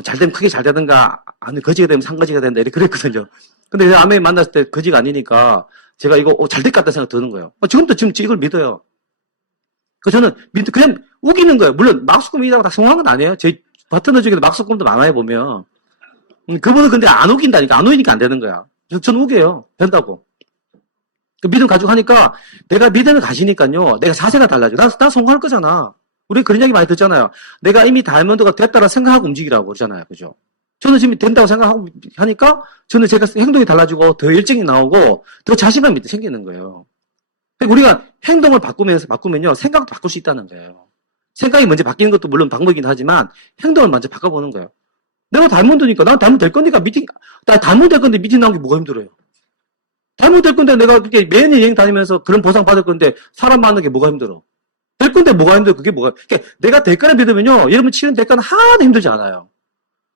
잘 되면 크게 잘 되든가 아니 거지가 되면 상거지가 된다 이렇게 그랬거든요. 근데 제가 아메 만났을 때 거지가 아니니까 제가 이거 잘 될 것 같다 생각 드는 거예요. 지금도 이걸 믿어요. 저는 그냥 우기는 거예요. 물론 막수꿈이라고 다 성공한 건 아니에요. 제 파트너 중에도 막수꿈도 많아요 보면. 그분은 근데 안 우긴다니까 안 우기니까 안 되는 거야. 저는 우겨요. 된다고. 그 믿음 가지고 하니까 내가 믿음을 가지니까요. 내가 자세가 달라져. 나 성공할 거잖아. 우리 그런 얘기 많이 듣잖아요. 내가 이미 다이아몬드가 됐다라 생각하고 움직이라고 그러잖아요. 그죠? 저는 지금 된다고 생각하고 하니까 저는 제가 행동이 달라지고 더 일정이 나오고 더 자신감이 생기는 거예요. 우리가 행동을 바꾸면요. 생각도 바꿀 수 있다는 거예요. 생각이 먼저 바뀌는 것도 물론 방법이긴 하지만 행동을 먼저 바꿔보는 거예요. 내가 다이아몬드니까 난 다이아몬드 될 거니까 나 다이아몬드 될 건데 미팅 나온 게 뭐가 힘들어요. 다이아몬드 될 건데 내가 그렇게 매일 여행 다니면서 그런 보상 받을 건데 사람 만나는 게 뭐가 힘들어. 될 건데 뭐가 힘들어? 그게 뭐가, 그러니까 내가 될 거라 믿으면요. 여러분 치는 대가는 하나도 힘들지 않아요.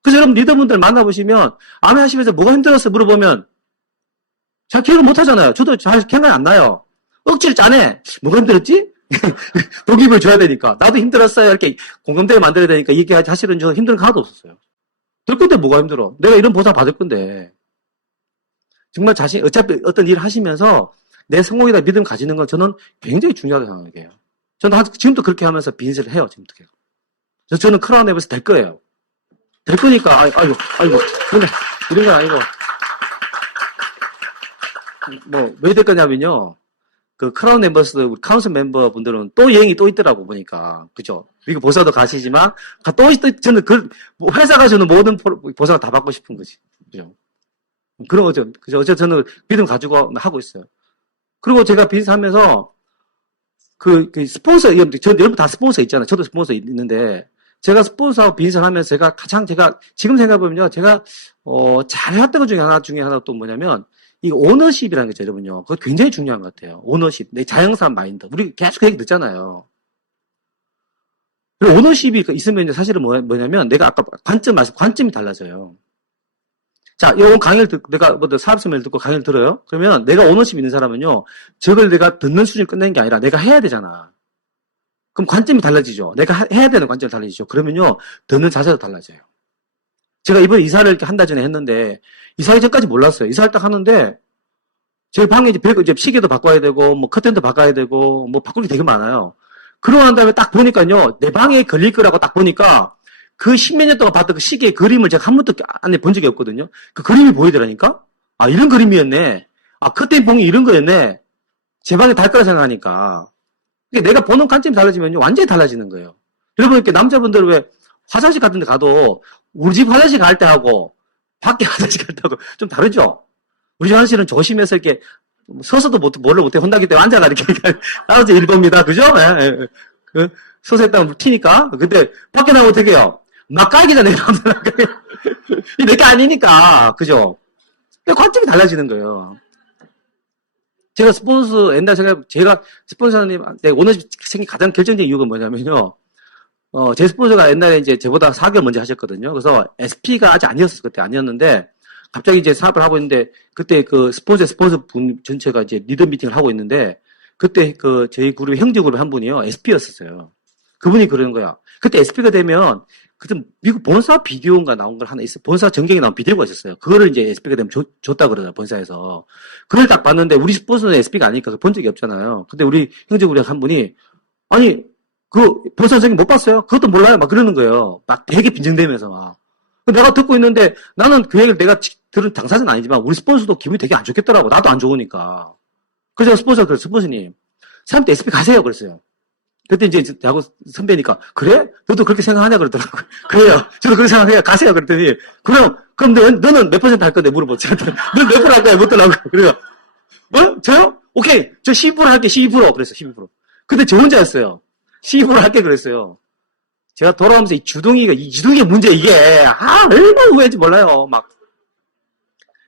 그래서 여러분 리더분들 만나보시면, 암에 하시면서 뭐가 힘들었어? 물어보면, 잘 기억을 못 하잖아요. 저도 잘 기억이 안 나요. 억지로 짜네. 뭐가 힘들었지? 독입을 줘야 되니까. 나도 힘들었어요. 이렇게 공감대를 만들어야 되니까 이게 사실은 저 힘든 거 하나도 없었어요. 될 건데 뭐가 힘들어? 내가 이런 보상 받을 건데. 정말 어차피 어떤 일을 하시면서 내 성공이다 믿음 가지는 건 저는 굉장히 중요하다고 생각해요. 저는 지금도 그렇게 하면서 비즈니스를 해요, 지금도 계속. 저는 크라운 앱에서 될 거예요. 될 거니까, 아이고. 근데 이런 건 아니고. 왜 될 거냐면요. 그 크라운 멤버스, 우리 카운슬 멤버분들은 또 여행이 또 있더라고, 보니까. 그죠? 미국 보사도 가시지만, 저는 회사가 저는 모든 보사가 다 받고 싶은 거지. 그죠? 그런 거죠. 그죠? 어쨌든 저는 믿음 가지고 하고 있어요. 그리고 제가 비즈니스 하면서, 그 스폰서, 여러분 다 스폰서 있잖아요. 저도 스폰서 있는데, 제가 스폰서하고 비즈니스를 하면서 제가 지금 생각해보면요. 제가, 잘해왔던 것 중에 하나 또 뭐냐면, 이 오너십이라는 게 있죠, 여러분요. 그거 굉장히 중요한 것 같아요. 오너십. 내 자영산 마인드. 우리 계속 그 얘기 듣잖아요. 그리고 오너십이 있으면 이제 사실은 뭐냐면, 내가 아까 관점이 달라져요. 자, 이 강의를 내가 사업 설명을 듣고 강의를 들어요? 그러면 내가 오너십 있는 사람은요, 저걸 내가 듣는 수준을 끝낸 게 아니라 내가 해야 되잖아. 그럼 관점이 달라지죠. 내가 해야 되는 관점이 달라지죠. 그러면요, 듣는 자세도 달라져요. 제가 이번에 이사를 이렇게 한 달 전에 했는데, 이사하기 전까지 몰랐어요. 이사를 딱 하는데, 저희 방에 이제 시계도 바꿔야 되고, 커튼도 바꿔야 되고, 바꿀 게 되게 많아요. 그러고 난 다음에 딱 보니까요, 내 방에 걸릴 거라고 딱 보니까, 그 십몇 년 동안 봤던 그 시계의 그림을 제가 한 번도 안에 본 적이 없거든요. 그 그림이 보이더라니까? 아, 이런 그림이었네. 아, 커튼 봉이 이런 거였네. 제 방에 달 거라 생각하니까. 내가 보는 관점이 달라지면요, 완전히 달라지는 거예요. 여러분, 이렇게 남자분들 왜 화장실 같은 데 가도, 우리 집 화장실 갈 때 하고, 밖에 화장실 갈 때 하고, 좀 다르죠? 우리 집 화장실은 조심해서 이렇게, 서서도 뭐를 못해 혼나기 때문에 앉아가 이렇게, 나가서 1번입니다. 그죠? 예. 서서 했다면 튀니까. 근데, 밖에 나오면 어떻게 해요? 막 깔기 전에 이 내게 아니니까. 그죠? 관점이 달라지는 거예요. 제가 스폰서, 옛날 제가 스폰서님한테 오너십 생긴 가장 결정적인 이유가 뭐냐면요. 제 스폰서가 옛날에 이제 저보다 4개월 먼저 하셨거든요. 그래서 SP가 아직 아니었어요. 그때 아니었는데, 갑자기 이제 사업을 하고 있는데, 그때 그 스폰서 분 전체가 이제 리더 미팅을 하고 있는데, 그때 저희 그룹, 형제 그룹 한 분이요. SP였었어요. 그분이 그러는 거야. 그때 SP가 되면, 그때 미국 본사 비디오인가 나온 걸 하나 있어. 본사 전경에 나온 비디오가 있었어요. 그거를 이제 SP가 되면 줬다 그러더라고요. 본사에서. 그걸 딱 봤는데, 우리 스폰서는 SP가 아니니까 본 적이 없잖아요. 근데 우리 형제 그룹 한 분이, 아니, 본사 전경 못 봤어요? 그것도 몰라요? 막 그러는 거예요. 막 되게 빈정대면서 막. 내가 듣고 있는데, 나는 그 얘기를 내가 들은 당사자는 아니지만, 우리 스폰서도 기분이 되게 안 좋겠더라고. 나도 안 좋으니까. 그래서 제가 스폰서님, 사람들 SP 가세요. 그랬어요. 그때 이제 대하고 선배니까, 그래? 너도 그렇게 생각하냐? 그러더라고요. 그래요. 저도 그렇게 생각해요. 가세요. 그랬더니, 그럼 너는 몇 % 할 건데? 물어보죠. 넌 몇 % 할 거야? 못 달라고. 그래요. 뭐? 저요? 오케이. 저 12% 할게. 12%. 그랬어요. 12%. 근데 저 혼자였어요. 12% 할게. 그랬어요. 제가 돌아오면서 이 주둥이가 문제, 이게. 얼마나 후회인지 몰라요. 막.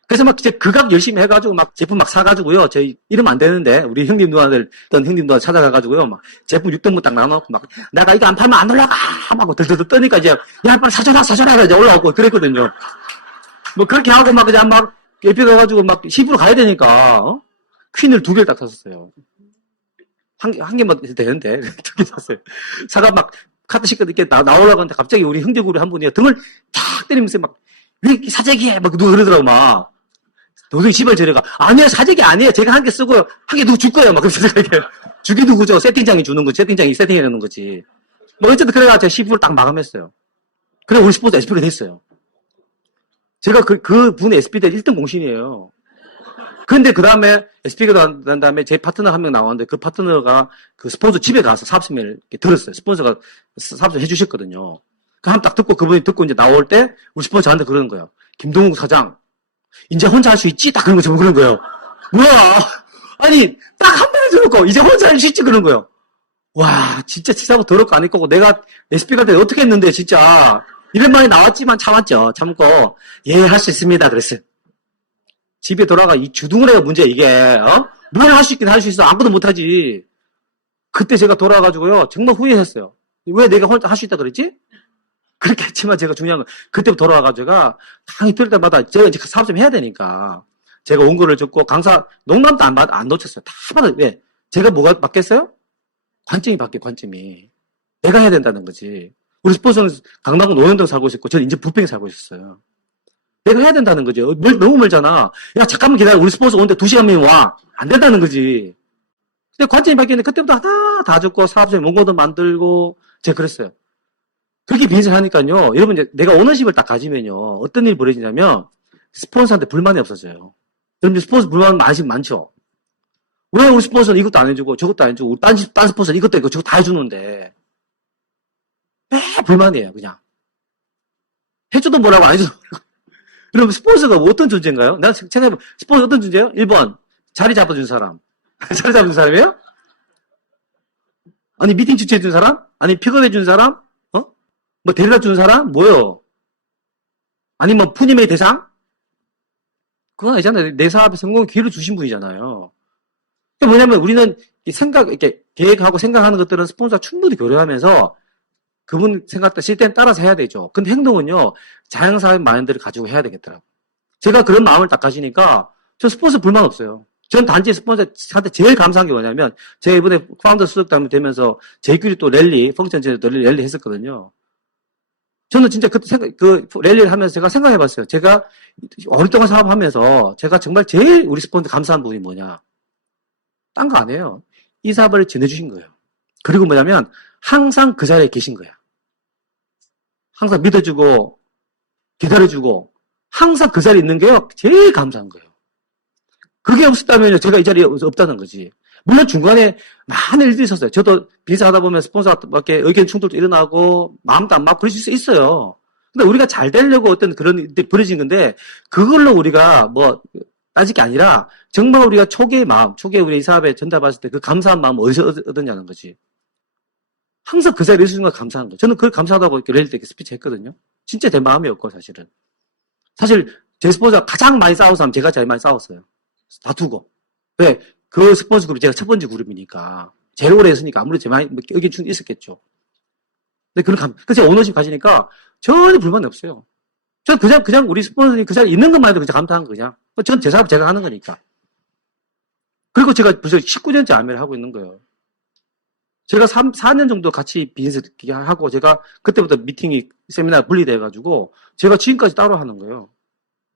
그래서 막 이제 극악 열심히 해가지고 막 제품 막 사가지고요. 저희 이러면 안 되는데, 우리 형님 누나들, 어떤 형님 누나 찾아가가지고요. 막 제품 6등분 딱 나눠놓고 막, 내가 이거 안 팔면 안 올라가! 막 들들들 떠니까 이제, 야, 빨리 사줘라! 이제 올라오고 그랬거든요. 뭐 그렇게 하고 막 그냥 막, 예삐 가가지고 막 10으로 가야 되니까, 퀸을 2개를 딱 샀었어요. 한 개만 되는데, 2개 샀어요. 사가 막, 카드식 이렇게 나오려고 하는데 갑자기 우리 형제구리 한 분이 등을 탁 때리면서 막, 왜 사재기해? 막 누가 그러더라고, 막. 도저히 집을 저래가. 아니요, 사재기 아니에요. 제가 한 개 쓰고, 한 개 누구 줄 거예요. 막 그러면서 주기 누구죠? 세팅장이 주는 거지. 세팅장이 세팅해놓는 거지. 뭐 어쨌든 그래가지고 제가 10%를 딱 마감했어요. 그래, 우리 스포츠 SP가 됐어요. 제가 그 분의 SP 때 1등 공신이에요. 근데 그 다음에 SP가 난 다음에 제 파트너 한 명 나왔는데 그 파트너가 그 스폰서 집에 가서 사업 설명을 들었어요. 스폰서가 사업 설명 해주셨거든요. 그 한 딱 듣고 그분이 듣고 이제 나올 때 우리 스폰서 저한테 그러는 거예요. 김동욱 사장, 이제 혼자 할 수 있지? 딱 그런 거죠. 그런 거예요. 뭐야? 아니, 딱 한 번 해줘놓고 이제 혼자 할 수 있지? 그런 거예요. 와, 진짜 치사하고 더럽고 아닐 거고 내가 SP 갈 때 어떻게 했는데 진짜 이런 말이 나왔지만 참았죠. 참고 예, 할 수 있습니다. 그랬어요. 집에 돌아가 이 주둥아리가 문제야 이게. 뭘 할 수 있긴 할 수 있어. 아무것도 못하지. 그때 제가 돌아와가지고요, 정말 후회했어요. 왜 내가 혼자 할 수 있다 그랬지? 그렇게 했지만 제가 중요한 건, 그때부터 돌아와가지고 제가 당연히 들을 때마다 제가 이제 사업 좀 해야 되니까, 제가 원고를 듣고 강사, 농담도 안 놓쳤어요. 다 받아, 왜? 제가 뭐가 바뀌었어요? 관점이 바뀌어, 관점이. 내가 해야 된다는 거지. 우리 스포츠는 강남구 노현동 살고 있었고, 저는 이제 부평에 살고 있었어요. 내가 해야 된다는 거죠. 너무 멀잖아. 야, 잠깐만 기다려. 우리 스포츠 오는데 2시간이면 와. 안 된다는 거지. 근데 관점이 바뀌었는데, 그때부터 다 적고, 사업소에 원고도 만들고, 제가 그랬어요. 그렇게 비즈니스 하니까요. 여러분, 이제 내가 오너십을 딱 가지면요. 어떤 일이 벌어지냐면, 스폰서한테 불만이 없어져요. 여러분, 스폰서 불만 많죠? 왜 우리 스폰서는 이것도 안 해주고, 저것도 안 해주고, 딴 스폰서는 이것도 있고, 저거 다 해주는데. 왜 불만이에요, 그냥. 해줘도 뭐라고 안 해줘도 뭐라고. 그럼 스폰서가 어떤 존재인가요? 내가 생각해보면, 스폰서 어떤 존재예요? 1번, 자리 잡아준 사람. 자리 잡아준 사람이에요? 아니, 미팅 주최해준 사람? 아니, 픽업해준 사람? 뭐, 데려다 준 사람? 뭐요? 아니, 뭐, 푸님의 대상? 그건 아니잖아요. 내 사업에 성공 기회를 주신 분이잖아요. 그게 뭐냐면, 우리는 이렇게 계획하고 생각하는 것들은 스폰서와 충분히 교류하면서 그분 생각, 시스템 따라서 해야 되죠. 근데 행동은요, 자영사의 마인드를 가지고 해야 되겠더라고요. 제가 그런 마음을 딱 가지니까, 저 스폰서 불만 없어요. 전 단지 스폰서한테 제일 감사한 게 뭐냐면, 제가 이번에 파운더 수석당 되면서 저희끼리 또 펑션제도 랠리 했었거든요. 저는 진짜 그때 랠리를 하면서 제가 생각해 봤어요. 제가 오랫동안 사업하면서 제가 정말 제일 우리 스폰서 감사한 부분이 뭐냐. 딴 거 아니에요. 이 사업을 전해주신 거예요. 그리고 뭐냐면, 항상 그 자리에 계신 거야. 항상 믿어주고, 기다려주고, 항상 그 자리에 있는 게요, 제일 감사한 거예요. 그게 없었다면 제가 이 자리에 없다는 거지. 물론 중간에 많은 일들이 있었어요. 저도 비즈하다 보면 스폰서밖에 의견 충돌도 일어나고, 마음도 안 맞고 그럴 수 있어요. 근데 우리가 잘 되려고 어떤 그런 일들이 벌어진 건데, 그걸로 우리가 뭐, 따질 게 아니라, 정말 우리가 초기의 마음, 초기에 우리 이 사업에 전달받았을 때 그 감사한 마음을 어디서 얻었냐는 거지. 항상 그 자리에 있으신 거 감사한 거예요. 저는 그걸 감사하다고 이렇게 랠리 때 스피치 했거든요. 진짜 제 마음이었고, 사실은. 사실, 제 스폰서가 가장 많이 싸운 사람 제가 제일 많이 싸웠어요. 다투고. 왜? 그 스폰서 그룹이 제가 첫 번째 그룹이니까. 제일 오래 했으니까 아무래도 제 많이 의견 충돌이 있었겠죠. 근데 그래서 제가 오너십 가지니까 전혀 불만이 없어요. 전 그냥 우리 스폰서님 그 자리에 있는 것만 해도 그냥 감사한 거 그냥. 전 제 사업 제가 하는 거니까. 그리고 제가 벌써 19년째 아메를 하고 있는 거예요. 제가 4년 정도 같이 비즈니스 하고 제가 그때부터 미팅이 세미나 분리돼가지고 제가 지금까지 따로 하는 거예요.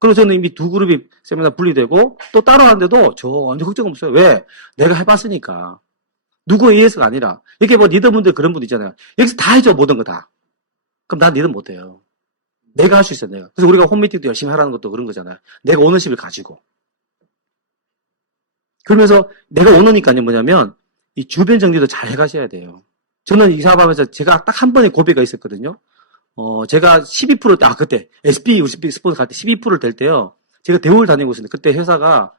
그리고 저는 이미 두 그룹이 세미나 분리되고 또 따로 하는데도 전혀 걱정 없어요. 왜? 내가 해봤으니까. 누구에 의해서가 아니라. 이렇게 뭐 리더분들 그런 분 있잖아요. 여기서 다 해줘, 모든 거 다. 그럼 난 리더 못해요. 내가 할 수 있어요, 내가. 그래서 우리가 홈미팅도 열심히 하라는 것도 그런 거잖아요. 내가 오너십을 가지고. 그러면서 내가 오너니까요, 뭐냐면 이 주변 정리도 잘 해가셔야 돼요. 저는 이 사업하면서 제가 딱 한 번의 고비가 있었거든요. 제가 12% 그때 SP 스폰서 갈 때 12%를 될 때요. 제가 대우를 다니고 있었는데 그때 회사가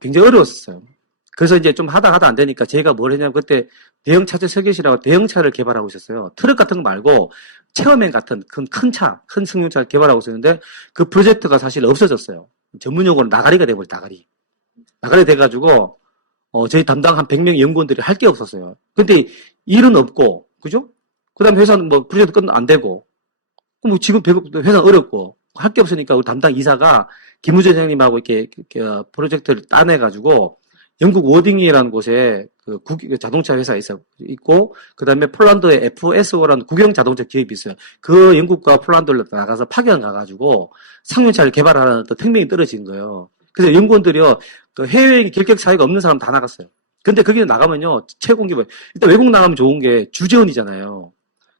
굉장히 어려웠어요. 그래서 이제 좀 하다 안 되니까 제가 뭘 했냐면 그때 대형차체 설계실하고 대형차를 개발하고 있었어요. 트럭 같은 거 말고 체어맨 같은 큰 차, 큰 승용차를 개발하고 있었는데 그 프로젝트가 사실 없어졌어요. 전문용어로 나가리가 돼버려, 나가리. 나가리 돼가지고 저희 담당 한 100명 연구원들이 할 게 없었어요. 근데 일은 없고, 그죠? 그 다음에 회사는 뭐 프로젝트 끝 안 되고, 뭐 지금 회사는 어렵고, 할 게 없으니까 우리 담당 이사가 김우재 선생님하고 이렇게 프로젝트를 따내가지고, 영국 워딩이라는 곳에 그 자동차 회사 있고, 그 다음에 폴란드에 FSO라는 국영 자동차 기업이 있어요. 그 영국과 폴란드를 나가서 파견 가가지고 상용차를 개발하는 또 택명이 떨어진 거예요. 그래서 연구원들이요, 그 해외 결격 사유가 없는 사람 다 나갔어요. 근데 거기 나가면요, 최고인 게 뭐예요? 일단 외국 나가면 좋은 게 주재원이잖아요.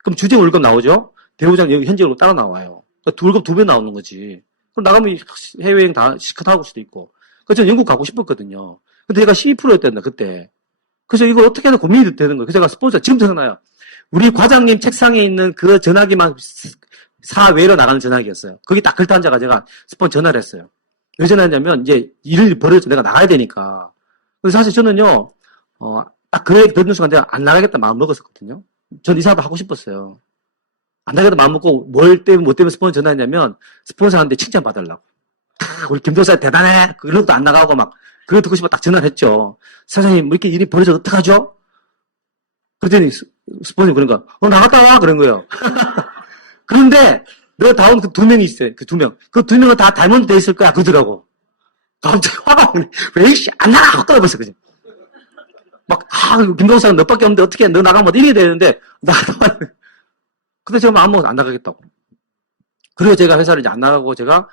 그럼 주재원 월급 나오죠? 대우장 여기 현지 월급 따라 나와요. 그러니까 월급 2배 나오는 거지. 그럼 나가면 해외여행 다 시컷 하고 수도 있고. 그래서 저는 영국 가고 싶었거든요. 근데 얘가 12%였단다, 그때. 그래서 이거 어떻게 해야 고민이 되는 거예요. 그래서 제가 스폰서 지금 생각나요. 우리 과장님 책상에 있는 그 전화기만 사외로 나가는 전화기였어요. 거기 딱 글타 앉아가 제가 스폰 전화를 했어요. 왜 전화했냐면, 이제 일을 벌여서 내가 나가야 되니까. 그래서 사실 저는요, 딱 그 얘기 듣는 순간 내가 안 나가겠다 마음 먹었었거든요. 전 이 사업 하고 싶었어요. 안 나가겠다 마음 먹고, 뭐 때문에 스폰서 전화했냐면, 스폰서한테 칭찬받으려고. 우리 김도사 대단해! 그런 것도 안 나가고 막, 그거 듣고 싶어 딱 전화를 했죠. 사장님, 뭐 이렇게 일이 벌어져 어떡하죠? 그랬더니 스폰이 그런 거야. 나갔다 와! 그런 거예요. 그런데 너 다운 그 두 명이 있어요. 그 두 명. 그 두 명은 다 다이몬드 돼 있을 거야. 그러더라고. 갑자기 화가 오네. 왜, 이씨, 안 나가! 떨어버렸어, 그지? 막, 김동사는 너밖에 없는데 어떻게 너 나가면 이래야 되는데, 나가면. 근데 제가 아무 안 나가겠다고. 그리고 제가 회사를 이제 안 나가고 제가,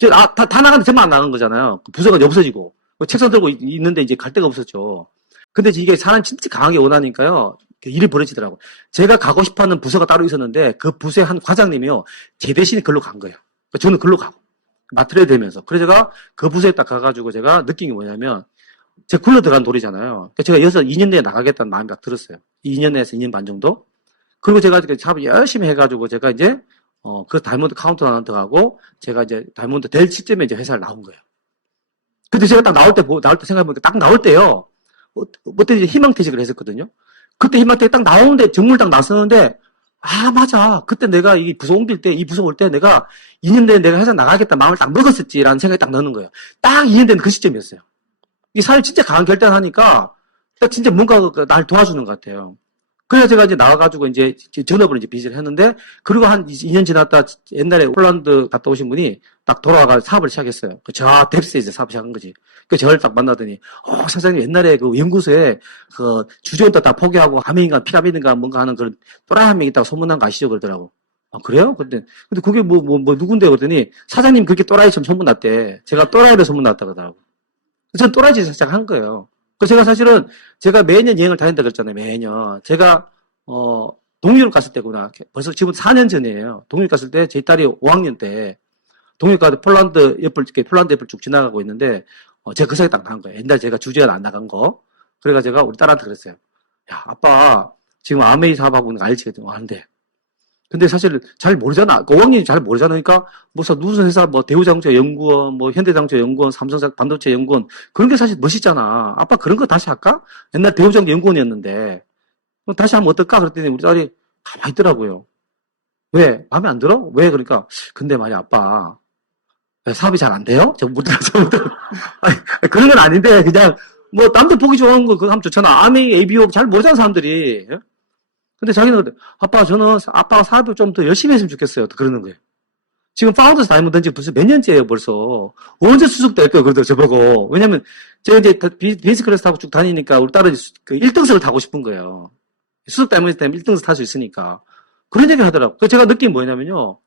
다 나가는데 저만 안 나간 거잖아요. 부서가 없어지고. 책상 들고 있는데 이제 갈 데가 없었죠. 근데 이게 사람이 진짜 강하게 원하니까요. 일이 벌어지더라고. 제가 가고 싶어 하는 부서가 따로 있었는데 그 부서의 한 과장님이요. 제 대신에 글로 간 거예요. 저는 글로 가고. 맡으려 되면서. 그래서 제가 그 부서에 딱 가가지고 제가 느낀 게 뭐냐면 제가 굴러 들어간 돌이잖아요. 제가 여기서 2년 내에 나가겠다는 마음이 딱 들었어요. 2년 내에서 2년 반 정도. 그리고 제가 작업 열심히 해가지고 제가 이제 그 다이몬드 카운트 하나 들어가고 제가 이제 다이몬드 될 시점에 이제 회사를 나온 거예요. 근데 제가 딱 나올 때 생각해보니까 딱 나올 때요. 그때 이제 희망퇴직을 했었거든요. 그때 희망퇴직 딱 나오는데 정물 딱 나서는데 맞아. 그때 내가 이 부서 옮길 때, 이 부서 올 때 내가 2년 내에 내가 회사 나가겠다 마음을 딱 먹었었지라는 생각이 딱 나는 거예요. 딱 2년 된 그 시점이었어요. 이 사람이 진짜 강한 결단하니까 딱 진짜 뭔가 날 도와주는 것 같아요. 그래서 제가 이제 나와가지고 이제 전업을 이제 비즈를 했는데, 그리고 한 2년 지났다 옛날에 홀란드 갔다 오신 분이 딱 돌아와가 사업을 시작했어요. 저 뎁스에 이제 사업 시작한 거지. 그 저를 딱 만나더니, 사장님 옛날에 그 연구소에 그 주전부터 다 포기하고 하민인가 피라미드인가 뭔가 하는 그런 또라이 한 명 있다고 소문난 거 아시죠? 그러더라고. 그래요? 근데 그게 누군데? 그랬더니 사장님 그렇게 또라이처럼 소문났대. 제가 또라이로 소문났다 그러더라고. 전 또라이 짓을 시작한 거예요. 제가 사실은 제가 매년 여행을 다닌다 그랬잖아요. 매년. 제가 동유럽 갔을 때구나. 벌써 지금 4년 전이에요. 동유럽 갔을 때 제 딸이 5학년 때 동유럽 가서 폴란드 옆을 쭉 지나가고 있는데 제가 그 사이에 딱 나간 거예요. 옛날 제가 주제가 안 나간 거. 그래가 제가 우리 딸한테 그랬어요. 야, 아빠 지금 아메이 사업하고 있는 거 알지? 아는데. 근데 사실 잘 모르잖아. 5학년이 잘 모르잖아. 그러니까 무슨 회사 대우자동차 연구원, 현대자동차 연구원, 삼성 반도체 연구원 그런 게 사실 멋있잖아. 아빠 그런 거 다시 할까? 옛날 대우자동차 연구원이었는데 다시 하면 어떨까? 그랬더니 우리 딸이 가만히 있더라고요. 왜? 마음에 안 들어? 왜? 그러니까 근데 말이야 아빠 사업이 잘 안 돼요? 제가 묻더라고요. 그런 건 아닌데 그냥 남들 보기 좋은 거 그거 하면 좋잖아. 아메이, ABO 잘 모르잖아 사람들이. 근데 자기는 아빠 저는 아빠가 사업을 좀 더 열심히 했으면 좋겠어요. 그러는 거예요. 지금 파운더스 다이몬드 된 지 벌써 몇 년째예요 벌써. 언제 수습될 거예요 그러더라고요 저보고. 왜냐면 제가 이제 비즈니스 클래스 타고 쭉 다니니까 우리 딸은 그 1등석을 타고 싶은 거예요. 수습 다이몬드 때문에 1등석 탈 수 있으니까. 그런 얘기를 하더라고요. 그래서 제가 느낀 게 뭐냐면요.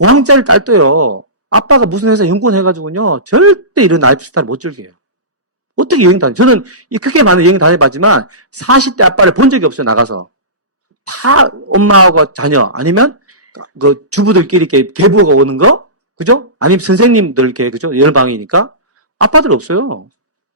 5학년짜리 딸도요. 아빠가 무슨 회사 연구원 해가지고요. 절대 이런 라이프 스타일 못 즐겨요. 어떻게 여행 다녀요? 저는 크게 많은 여행 다녀봤지만 40대 아빠를 본 적이 없어요 나가서. 다 엄마하고 자녀 아니면 그 주부들끼리 이렇게 계부가 오는 거 그죠? 아니면 선생님들 이렇게 그죠? 열방이니까 아빠들 없어요.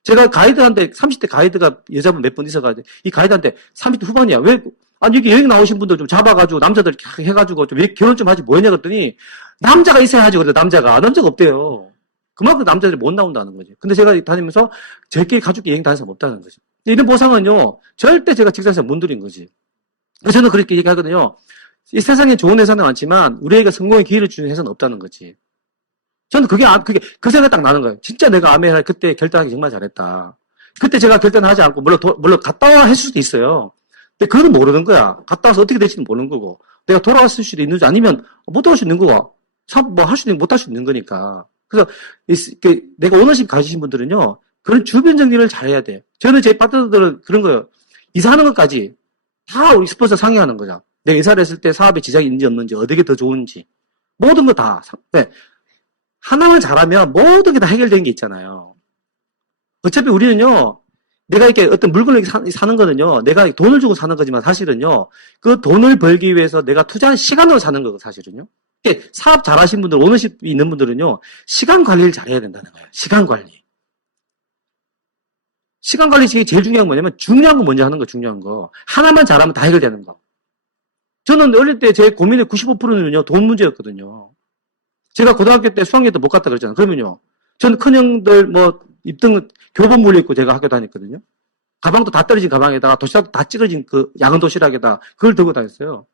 제가 가이드한테 30대 가이드가 여자분 몇 분 있어가지고 이 가이드한테 30대 후반이야. 왜 여기 여행 나오신 분들 좀 잡아가지고 남자들 해가지고 좀 결혼 좀 하지 뭐했냐 그랬더니 남자가 있어야 하지 그래 남자가 없대요. 그만큼 남자들이 못 나온다는 거지. 근데 제가 다니면서 저희끼리 가족끼리 여행 다니는 사람 없다는 거지. 이런 보상은요 절대 제가 직장에서 못 드린 거지. 저는 그렇게 얘기하거든요. 이 세상에 좋은 회사는 많지만 우리에게 성공의 기회를 주는 회사는 없다는 거지. 저는 그 생각이 딱 나는 거예요. 진짜 내가 아메리카 그때 결단하기 정말 잘했다. 그때 제가 결단하지 않고 물론 갔다 와 했을 수도 있어요. 근데 그건 모르는 거야. 갔다 와서 어떻게 될지는 모르는 거고. 내가 돌아왔을 수도 있는지 아니면 못 돌아올 수 있는 거고. 할 수도 있는 못 할 수 있는 거니까. 그래서 내가 오너십 가지신 분들은요. 그런 주변 정리를 잘해야 돼. 저는 제 파트너들은 그런 거예요. 이사하는 것까지 다 우리 스폰서 상의하는 거죠. 내가 이사를 했을 때 사업에 지장이 있는지 없는지, 어디게 더 좋은지. 모든 거 다. 네. 하나만 잘하면 모든 게 다 해결되는 게 있잖아요. 어차피 우리는요, 내가 이렇게 어떤 물건을 사는 거는요, 내가 돈을 주고 사는 거지만 사실은요, 그 돈을 벌기 위해서 내가 투자한 시간으로 사는 거고, 사실은요. 사업 잘하신 분들, 오너십이 있는 분들은요, 시간 관리를 잘해야 된다는 거예요. 시간 관리. 시간 관리 제일 중요한 건 뭐냐면, 중요한 거 먼저 하는 거, 중요한 거. 하나만 잘하면 다 해결되는 거. 저는 어릴 때 제 고민의 95%는요, 돈 문제였거든요. 제가 고등학교 때 수학여행도 못 갔다 그랬잖아요. 그러면요, 저는 큰형들 입등 교본물 입고 제가 학교 다녔거든요. 가방도 다 떨어진 가방에다가 도시락도 다 찌그러진 그 야근 도시락에다 그걸 들고 다녔어요.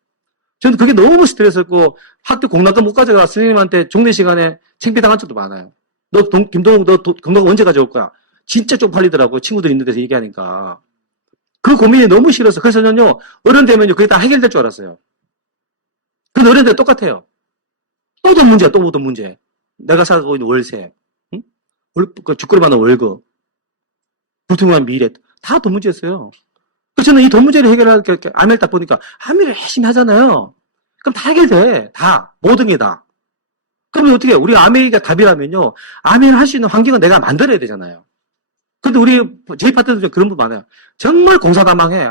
저는 그게 너무 스트레스였고, 학교 공락금 못 가져가 선생님한테 종례 시간에 창피당한 적도 많아요. 김동욱, 너 공락금 언제 가져올 거야? 진짜 쪽팔리더라고요. 친구들 있는 데서 얘기하니까. 그 고민이 너무 싫어서. 그래서 저는요, 어른 되면요, 그게 다 해결될 줄 알았어요. 근데 어른 되면 똑같아요. 또 돈 문제야, 또 돈 문제. 내가 살고 있는 월세, 응? 그 주거로 받는 월급, 불투명한 미래, 다 돈 문제였어요. 그래서 저는 이 돈 문제를 해결할, 아메를 딱 보니까, 아메를 열심히 하잖아요. 그럼 다 해결돼. 다. 모든 게 다. 그러면 어떻게, 우리 아메이가 답이라면요, 아메를 할 수 있는 환경은 내가 만들어야 되잖아요. 근데 저희 파트너들 그런 분 많아요. 정말 공사다망해.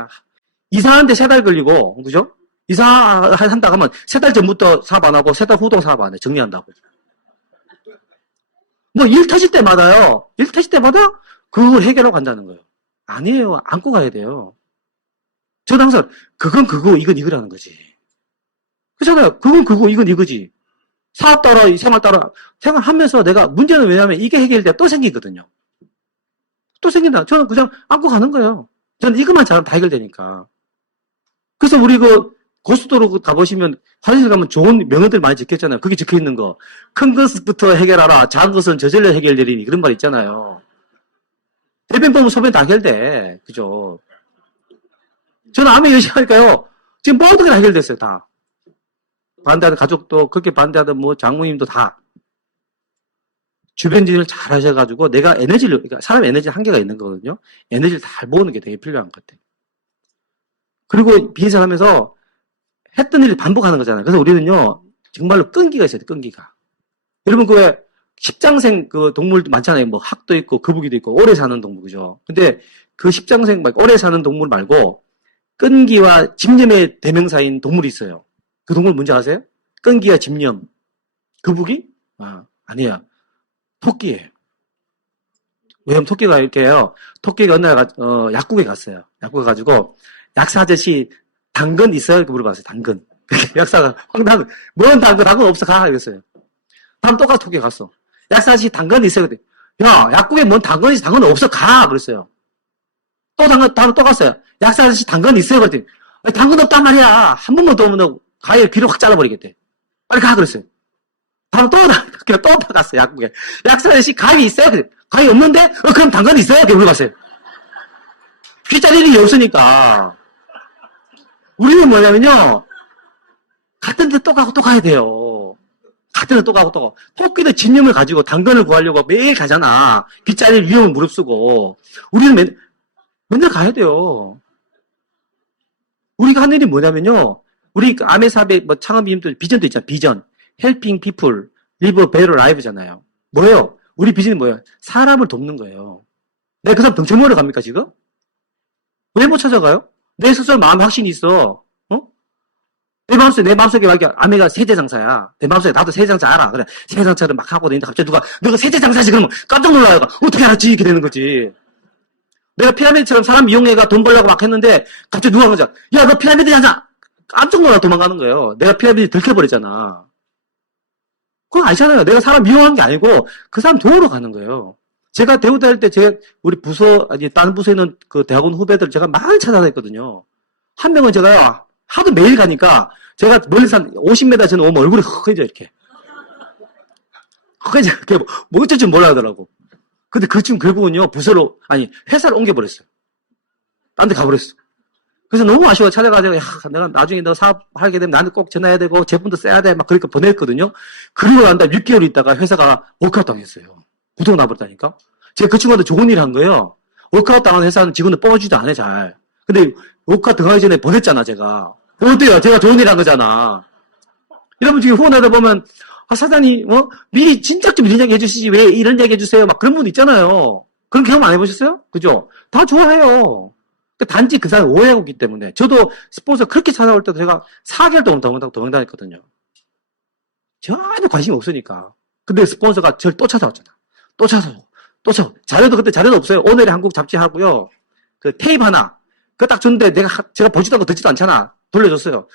이사하는데 3달 걸리고, 그죠? 이사한다 하면 3달 전부터 사업 안 하고 3달 후도 사업 안 해. 정리한다고. 뭐 일 터질 때마다요. 일 터질 때마다 그걸 해결하고 간다는 거예요. 아니에요. 안고 가야 돼요. 저는 항상 그건 그거, 이건 이거라는 거지. 그렇잖아요. 그건 그거, 이건 이거지. 사업 따라, 생활 따라, 생활하면서 내가 문제는 왜냐면 이게 해결될 때 또 생기거든요. 또 생긴다. 저는 그냥 안고 가는 거예요. 저는 이것만 잘하면 다 해결되니까. 그래서 우리 고속도로 가보시면 화장실 가면 좋은 명언들 많이 적혀있잖아요. 거기 적혀있는 거. 큰 것부터 해결하라. 작은 것은 저절로 해결되리니. 그런 말 있잖아요. 대변 보면 소변 다 해결돼. 그죠? 저는 암에 열심히 하니까요. 지금 모든 게 다 해결됐어요. 다. 반대하는 가족도, 그렇게 반대하던 장모님도 다. 주변 진을 잘 하셔가지고 내가 그러니까 사람 에너지 한계가 있는 거거든요. 에너지를 잘 모으는 게 되게 필요한 것 같아요. 그리고 비즈니스 하면서 했던 일을 반복하는 거잖아요. 그래서 우리는요, 정말로 끈기가 있어야 돼, 끈기가. 여러분, 십장생 동물도 많잖아요. 뭐, 학도 있고, 거북이도 있고, 오래 사는 동물, 그죠? 근데 그 십장생, 오래 사는 동물 말고, 끈기와 집념의 대명사인 동물이 있어요. 그 동물 뭔지 아세요? 끈기와 집념. 거북이? 아니야. 토끼예요. 왜냐면 토끼가 이렇게 해요. 토끼가 어느 날, 약국에 갔어요. 약국에 가지고, 약사 아저씨, 당근 있어요? 이렇게 물어봤어요. 당근. 약사가, 황당근, 뭔 당근? 당근 없어, 가. 이랬어요. 다음 똑같이 토끼 갔어. 약사 아저씨, 당근 있어요? 그랬더니, 야, 약국에 뭔 당근 있어? 당근 없어, 가. 그랬어요. 다음 또 갔어요. 약사 아저씨, 당근 있어요? 그랬더니, 당근 없단 말이야. 한 번만 더 오면 가위를 귀로 확 잘라버리겠대. 빨리 가. 그랬어요. 다음 또 갔어요, 약국에. 약사 아저씨, 가위 있어요? 그랬더니, 가위 없는데? 그럼 당근 있어요? 이렇게 물어봤어요. 귀 자릴 일이 없으니까. 우리는 뭐냐면요, 같은 데 또 가고 또 가야 돼요. 같은 데 또 가고 또 가고. 토끼도 집념을 가지고 당근을 구하려고 매일 가잖아. 빗자리를 위험을 무릅쓰고. 우리는 맨날 가야 돼요. 우리가 하는 일이 뭐냐면요, 우리 아메사배 창업인도 비전도 있잖아. 비전. 헬핑 피플, 리브 베러 라이브잖아요. 뭐예요? 우리 비전이 뭐예요? 사람을 돕는 거예요. 내가 그 사람 덩쳐먹으러 갑니까, 지금? 왜 못 찾아가요? 내 스스로 마음 확신이 있어. 내 마음속에 막 아메가 세제장사야. 내 마음속에 나도 세제장사 알아. 그래. 세제장사를 막 하고 있는데 갑자기 너가 세제장사지? 그러면 깜짝 놀라요. 어떻게 알았지? 이렇게 되는 거지. 내가 피라미드처럼 사람 이용해가 돈 벌려고 막 했는데 갑자기 누가 그러자. 야, 너 피라미드 장사! 깜짝 놀라 도망가는 거예요. 내가 피라미드 들켜버렸잖아. 그건 아시잖아요. 내가 사람 이용한 게 아니고 그 사람 도우러 가는 거예요. 제가 대우 다닐 때 우리 다른 부서에 있는 그 대학원 후배들 제가 많이 찾아다녔거든요. 한 명은 제가요, 하도 매일 가니까 제가 멀리서 한 50m 전에 오면 얼굴이 허해져, 이렇게. 허해져, 이렇게 뭐 어쩔 줄 몰라 하더라고. 근데 그 친구 결국은요, 회사를 옮겨버렸어요. 딴 데 가버렸어. 그래서 너무 아쉬워 찾아가지고, 내가 나중에 너 사업하게 되면 나한테 꼭 전화해야 되고, 제품도 써야 돼. 막 그러니까 보냈거든요. 그리고 난 다음에 6개월 있다가 회사가 워크아웃 당했어요. 부도가 나버렸다니까? 제가 그 친구한테 좋은 일 한 거예요. 워크아웃 당한 회사는 직원을 뽑아주지도 않아, 잘. 근데 워크아웃 등하기 전에 보냈잖아, 제가. 어때요? 제가 좋은 일 한 거잖아. 여러분 지금 후원하다 보면, 사장님, 미리 진작 좀 이런 이야기 해주시지. 왜 이런 이야기 해주세요? 막 그런 분 있잖아요. 그런 경험 안 해보셨어요? 그죠? 다 좋아해요. 단지 그 사람이 오해하고 있기 때문에. 저도 스폰서 그렇게 찾아올 때도 제가 4개월 동안 도망다녔거든요. 전혀 관심이 없으니까. 근데 스폰서가 저를 또 찾아왔잖아. 또 찾아오고. 그때 자료도 없어요. 오늘의 한국 잡지 하고요. 그 테이프 하나. 그거 딱 줬는데 제가 보지도 않고 듣지도 않잖아. 돌려줬어요.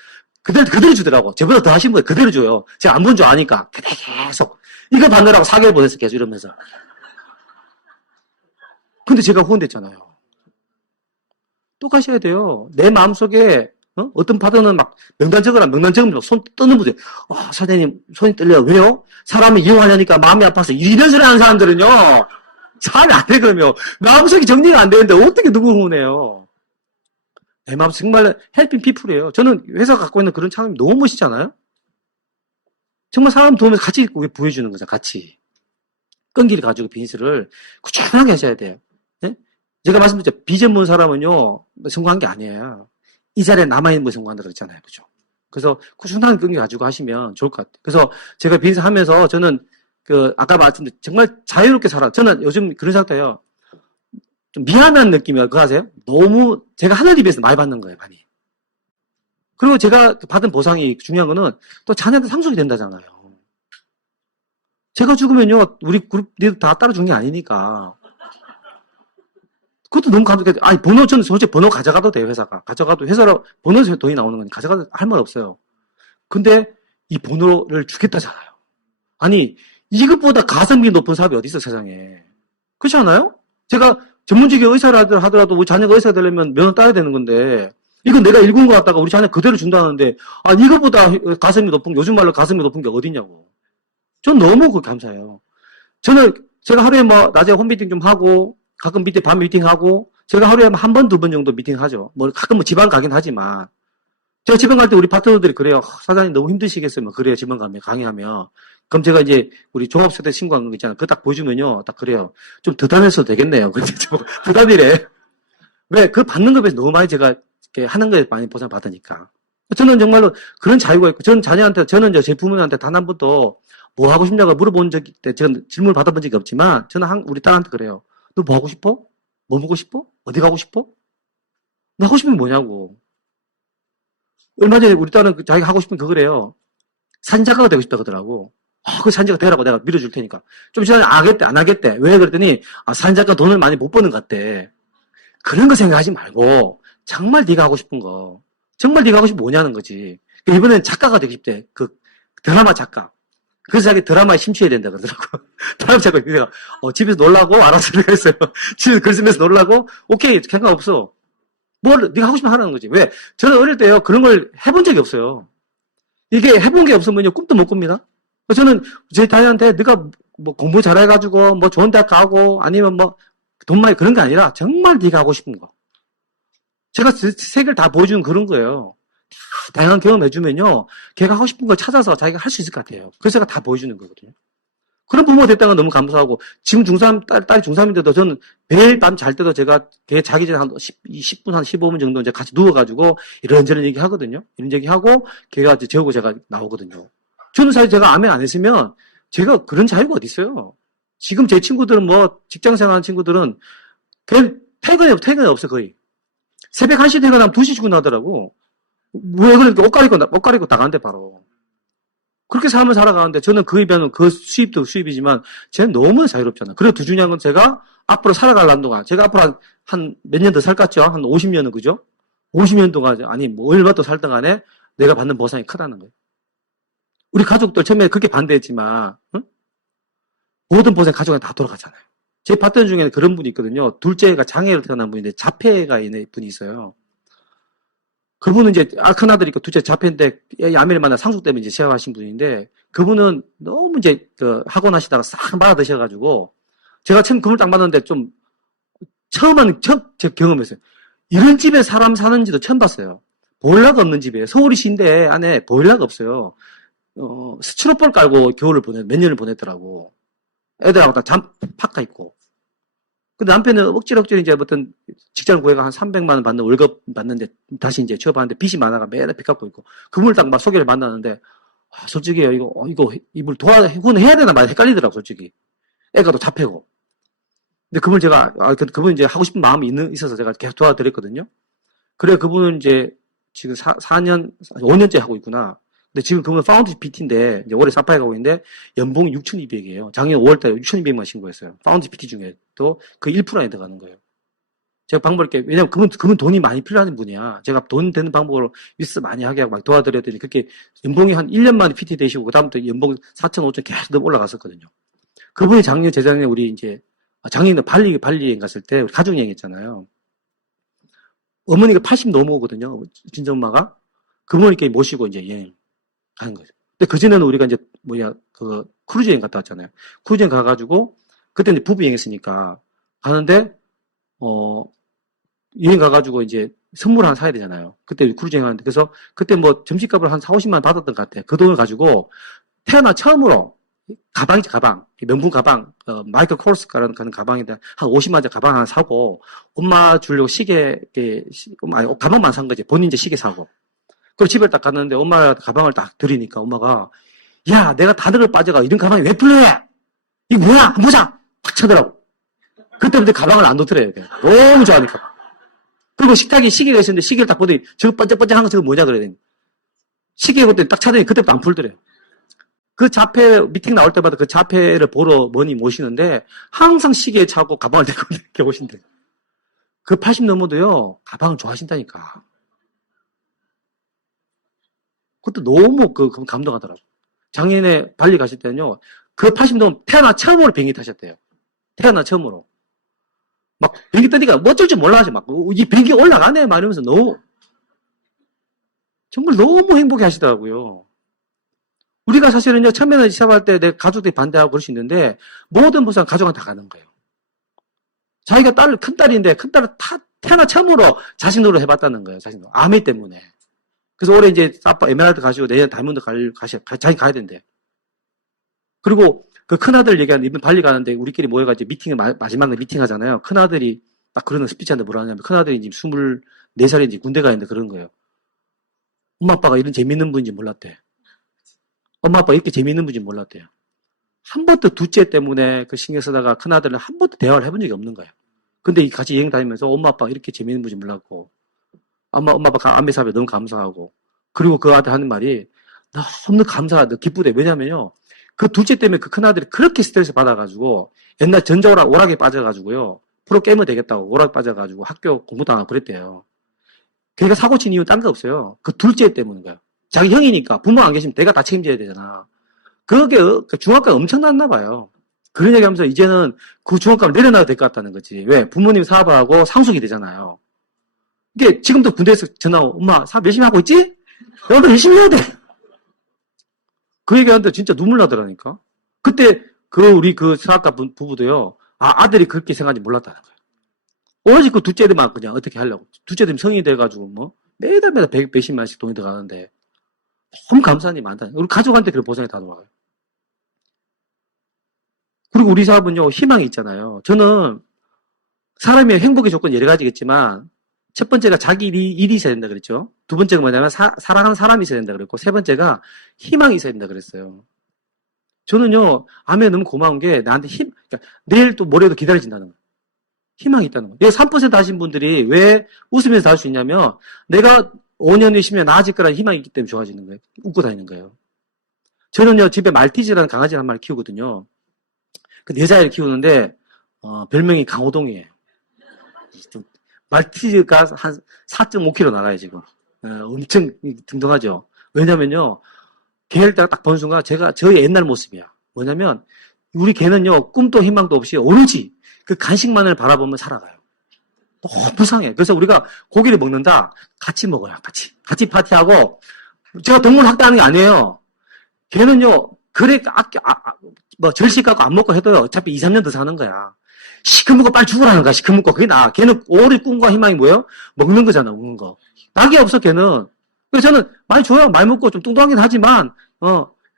그대로 주더라고. 저보다 더 하신 분 그대로 줘요. 제가 안 본 줄 아니까. 계속. 이거 받느라고 4개월 보냈어. 계속 이러면서. 근데 제가 후원됐잖아요. 또 가셔야 돼요. 내 마음속에, 어떤 파트너는 막 명단 적으면 손 뜨는 분들. 사장님, 손이 떨려요. 왜요? 사람을 이용하려니까 마음이 아파서 이런 소리 하는 사람들은요, 잘 안 돼, 그러면. 마음속이 정리가 안 되는데 어떻게 누구 후원해요? 내 마음 정말 헬핑 피플이에요. 저는 회사가 갖고 있는 그런 창업이 너무 멋있잖아요? 정말 사람 도우면서 같이 부해주는 거죠, 같이. 끈기를 가지고 비즈니스를 꾸준하게 하셔야 돼요. 네? 제가 말씀드렸죠. 비전 본 사람은요, 성공한 게 아니에요. 이 자리에 남아있는 분 성공한다 그랬잖아요. 그죠? 그래서 꾸준한 끈기 가지고 하시면 좋을 것 같아요. 그래서 제가 비즈니스 하면서 저는 아까 말씀드린 정말 자유롭게 살아. 저는 요즘 그런 생각도 해요. 좀 미안한 느낌이야. 그거 아세요? 너무 제가 하늘 입에서 많이 받는 거예요, 많이. 그리고 제가 받은 보상이 중요한 거는 또 자녀한테 상속이 된다잖아요. 제가 죽으면요, 우리 그룹 니들 다 따로 죽는 게 아니니까. 그것도 너무 감사해. 아니, 번호, 저는 솔직히 번호 가져가도 돼요, 회사가. 가져가도, 회사로 번호에서 돈이 나오는 거니 가져가도 할 말 없어요. 근데 이 번호를 주겠다잖아요. 아니, 이것보다 가성비 높은 사업이 어디 있어, 세상에. 그렇지 않아요? 제가 전문직의 의사를 하더라도 우리 자녀가 의사가 되려면 면허 따야 되는 건데, 이건 내가 읽은 거 같다가 우리 자녀 그대로 준다는데, 아, 이것보다 가성비 높은, 요즘 말로 가성비 높은 게 어디냐고. 전 너무 그 감사해요. 저는 제가 하루에 뭐 낮에 홈미팅 좀 하고 가끔 밑에 밤 미팅하고 제가 하루에 한 번, 두 번 정도 미팅하죠. 뭐 가끔 뭐 지방 가긴 하지만 제가 지방 갈 때 우리 파트너들이 그래요. 사장님 너무 힘드시겠어요. 뭐 그래요. 지방 가면 강의하면. 그럼 제가 이제 우리 종합세대 신고한 거 있잖아요. 그거 딱 보여주면요. 딱 그래요. 좀 더 다녔어도 되겠네요. 근데 좀 부담이래. 왜? 그 받는 것에 너무 많이 제가 이렇게 하는 거에 많이 보상 받으니까. 저는 정말로 그런 자유가 있고, 저는 자녀한테, 저는 제 부모님한테 단 한 번도 뭐 하고 싶냐고 물어본 적이, 제가 질문을 받아본 적이 없지만, 저는 우리 딸한테 그래요. 너 뭐 하고 싶어? 뭐 먹고 싶어? 어디 가고 싶어? 너 하고 싶은 게 뭐냐고. 얼마 전에 우리 딸은 자기가 하고 싶은 그거래요. 사진작가가 되고 싶다 그러더라고. 그 사진작가 되라고 내가 밀어줄 테니까. 좀 지나면 하겠대, 안 하겠대. 왜 그랬더니, 사진작가 돈을 많이 못 버는 것 같대. 그런 거 생각하지 말고, 정말 네가 하고 싶은 거. 정말 네가 하고 싶은 거 뭐냐는 거지. 이번엔 작가가 되고 싶대. 드라마 작가. 그래서 자기 드라마에 심취해야 된다 그러더라고. 드라마 작가. 내가, 집에서 놀라고, 알아서 내가 했어요. 집에서 글 쓰면서 놀라고, 오케이, 상관없어. 네가 하고 싶으면 하라는 거지. 왜? 저는 어릴 때요, 그런 걸 해본 적이 없어요. 이게 해본 게 없으면요, 꿈도 못 꿉니다. 저는 제 자녀한테 네가 뭐 공부 잘해가지고, 뭐 좋은 대학 가고, 아니면 뭐, 돈 많이 그런 게 아니라, 정말 네가 하고 싶은 거. 제가 세계를 다 보여주는 그런 거예요. 다양한 경험해주면요, 걔가 하고 싶은 걸 찾아서 자기가 할 수 있을 것 같아요. 그래서 제가 다 보여주는 거거든요. 그런 부모가 됐다는 건 너무 감사하고, 지금 딸이 중3인데도 저는 매일 밤 잘 때도 제가 걔 자기 전에 한 10분, 한 15분 정도 이제 같이 누워가지고 이런저런 얘기 하거든요. 이런 얘기 하고, 걔가 이제 재우고 제가 나오거든요. 저는 사실 제가 아멘 안 했으면 제가 그런 자유가 어디 있어요. 지금 제 친구들은 뭐, 직장 생활하는 친구들은 퇴근이 없어, 거의. 새벽 1시 퇴근하면 2시 출근하더라고. 왜 그러니까 옷 가리고 나가는데 바로. 그렇게 삶을 살아가는데 저는 그에 비하면 그 수입도 수입이지만 쟤는 너무 자유롭잖아요. 그리고 더 중요한 건 제가 앞으로 살아가려는 동안 제가 앞으로 한 몇 년 더 살겠죠? 한 50년은 그죠? 50년 동안 아니 뭐 얼마 더 살던 간에 내가 받는 보상이 크다는 거예요. 우리 가족들 처음에 그렇게 반대했지만 응? 모든 보상 가족에 다 돌아가잖아요. 제 파트너 중에는 그런 분이 있거든요. 둘째가 장애로 태어난 분인데 자폐가 있는 분이 있어요. 그분은 이제 큰 아들이 있고 둘째 자폐인데 야매를 만나 상속 때문에 이제 시작하신 분인데 그분은 너무 이제 학원 하시다가 싹 말아 드셔가지고 제가 처음 그분을 딱 만났는데 좀 처음 제 경험했어요. 이런 집에 사람 사는지도 처음 봤어요. 보일러가 없는 집이에요. 서울이 시인데 안에 보일러가 없어요. 스티로폴 깔고 겨울을 몇 년을 보냈더라고. 애들하고 다 파카 입고. 근데 남편은 억지로 이제 어떤 직장을 구해가 한 300만 원 받는 월급 받는데 다시 이제 취업하는데 빚이 많아가 매일 빚 갚고 있고 그분을 딱 막 소개를 만나는데 솔직히요 이거 이걸 해야 되나 말 헷갈리더라고 솔직히 애가 또 자폐고 근데 그분 제가 그분 이제 하고 싶은 마음이 있어서 제가 계속 도와드렸거든요. 그래 그분은 이제 지금 4년 5년째 하고 있구나. 근데 지금 그분은 파운드 PT인데 이제 올해 사파에 가고 있는데 연봉이 6,200이에요. 작년 5월달에 6,200만 신고했어요. 파운드 PT 중에도 그 1%안에 들어가는 거예요. 제가 방법을 이렇게 왜냐면 그분 돈이 많이 필요한 분이야. 제가 돈 되는 방법으로 미스 많이 하게 하고 막 도와드렸더니 그렇게 연봉이 한 1년 만에 PT 되시고 그다음부터 연봉 4천, 5천 계속 올라갔었거든요. 그분이 작년 재작년에 우리 이제 작년에 발리 여행 갔을 때 우리 가족 여행 했잖아요. 어머니가 80 넘어오거든요. 친정엄마가 그분을 이렇게 모시고 이제 여행 하는 거죠. 근데 그전에는 우리가 이제 크루즈 여행 갔다 왔잖아요. 크루즈 여행 가가지고 그때 이제 부부 여행 했으니까 가는데 여행 가가지고 이제 선물 하나 사야 되잖아요. 그때 크루즈 여행하는데. 그래서 그때 뭐 점심값을 한 4, 50만 원 받았던 것 같아요. 그 돈을 가지고 태어나 처음으로 가방이지, 가방. 명품 가방, 마이클 코르스가라는 그런 가방인데, 한 50만 원짜리 가방 하나 사고, 엄마 주려고 시계, 아니, 가방만 산 거지. 본인 이제 시계 사고. 그리고 집에 딱 갔는데, 엄마가 가방을 딱 들이니까, 엄마가, 야, 내가 다 늙어 빠져가. 이런 가방이 왜 필요해? 이거 뭐야? 한번 보자! 탁 쳐더라고. 그때부터 가방을 안 놓더래요. 너무 좋아하니까. 그리고 식탁에 시계가 있었는데, 시계를 딱 보더니, 저거 번쩍번쩍한 거 저거 뭐냐 그러더니, 시계 그때 딱 찾더니, 그때부터 안 풀더래요. 그 자폐 미팅 나올 때마다 그 자폐를 보러 뭐니 모시는데 항상 시계에 차고 가방을 들고 이렇게 오신대. 그 80 넘어도요 가방을 좋아하신다니까. 그것도 너무 감동하더라고. 작년에 발리 가실 때는요 그 80 넘으면 태어나 처음으로 비행기 타셨대요. 태어나 처음으로. 막 비행기 뜨니까 뭐 어쩔 줄 몰라 하지 막 이 비행기 올라가네 막 이러면서 너무 정말 너무 행복해 하시더라고요. 우리가 사실은요, 처음에는 시합할 때 내 가족들이 반대하고 그럴 수 있는데, 모든 부산 가족한테 다 가는 거예요. 자기가 큰딸인데, 큰딸을 태어나 처음으로 자신으로 해봤다는 거예요, 자신으로. 아미 때문에. 그래서 올해 이제 아빠 에메랄드 가시고 내년 다이몬드 자기 가야 된대. 그리고 그 큰아들 얘기하는데, 이번 발리 가는데 우리끼리 모여가지고 마지막에 미팅 하잖아요. 큰아들이 딱 그러는 스피치한테 뭐라 하냐면, 큰아들이 지금 24살인지 군대 가 있는데 그런 거예요. 엄마 아빠가 이런 재밌는 분인지 몰랐대. 엄마 아빠 이렇게 재미있는 분인지 몰랐대요. 한 번도 둘째 때문에 그 신경 쓰다가 큰아들은 한 번도 대화를 해본 적이 없는 거예요. 근데 같이 여행 다니면서 엄마 아빠가 이렇게 재미있는 분인지 몰랐고 엄마 아빠가 안배 사업에 너무 감사하고 그리고 그 아들 하는 말이 너무 감사하다 기쁘대. 왜냐면요. 그 둘째 때문에 그 큰아들이 그렇게 스트레스 받아가지고 옛날 오락에 빠져가지고요. 프로게이머 되겠다고 오락에 빠져가지고 학교 공부도 안 하고 그랬대요. 걔가 사고 친 이유는 딴 거 없어요. 그 둘째 때문인 거예요. 자기 형이니까 부모 안 계시면 내가 다 책임져야 되잖아. 그게 중압감이 엄청났나 봐요. 그런 얘기 하면서 이제는 그 중압감을 내려놔야 될 것 같다는 거지. 왜? 부모님 사업을 하고 상속이 되잖아요. 이게 지금도 군대에서 전화 오고 엄마 사업 열심히 하고 있지? 너도 열심히 해야 돼. 그 얘기하는데 진짜 눈물 나더라니까. 그때 우리 사업가 부부도요. 아들이 그렇게 생각하는지 몰랐다는 거예요. 오로지 그 둘째들만 그냥 어떻게 하려고. 둘째들이 성인이 돼가지고 뭐 매달 몇십만 원씩 돈이 들어가는데 너무 감사한 일이 많다. 우리 가족한테 그런 보상이 다 돌아가요. 그리고 우리 사업은요, 희망이 있잖아요. 저는 사람의 행복의 조건 여러 가지겠지만, 첫 번째가 자기 일이 있어야 된다 그랬죠. 두 번째가 뭐냐면, 사랑하는 사람이 있어야 된다 그랬고, 세 번째가 희망이 있어야 된다 그랬어요. 저는요, 아메 너무 고마운 게, 나한테 그러니까 내일 또 모레도 기다려진다는 거예요. 희망이 있다는 거예요. 3% 하신 분들이 왜 웃으면서 할 수 있냐면, 내가 5년, 20년 나아질 거라는 희망이 있기 때문에 좋아지는 거예요. 웃고 다니는 거예요. 저는요, 집에 말티즈라는 강아지를 한 마리 키우거든요. 그 여자애를 키우는데, 별명이 강호동이에요. 말티즈가 한 4.5kg 나가요, 지금. 엄청 등등하죠. 왜냐면요, 걔를 딱 보는 순간 저의 옛날 모습이야. 뭐냐면, 우리 개는요, 꿈도 희망도 없이 오로지 그 간식만을 바라보면 살아가요. 너무 불쌍해. 그래서 우리가 고기를 먹는다. 같이 먹어요. 같이 파티하고. 제가 동물 학대하는 게 아니에요. 걔는요, 그래, 절식 갖고 안 먹고 해도요, 어차피 2, 3년 더 사는 거야. 시커멓고 빨리 죽으라는 거야, 시커멓고. 그게 나아. 걔는 오래 꿈과 희망이 뭐예요? 먹는 거잖아, 먹는 거. 낙이 없어, 걔는. 그래서 저는 많이 줘요. 많이 먹고 좀 뚱뚱하긴 하지만,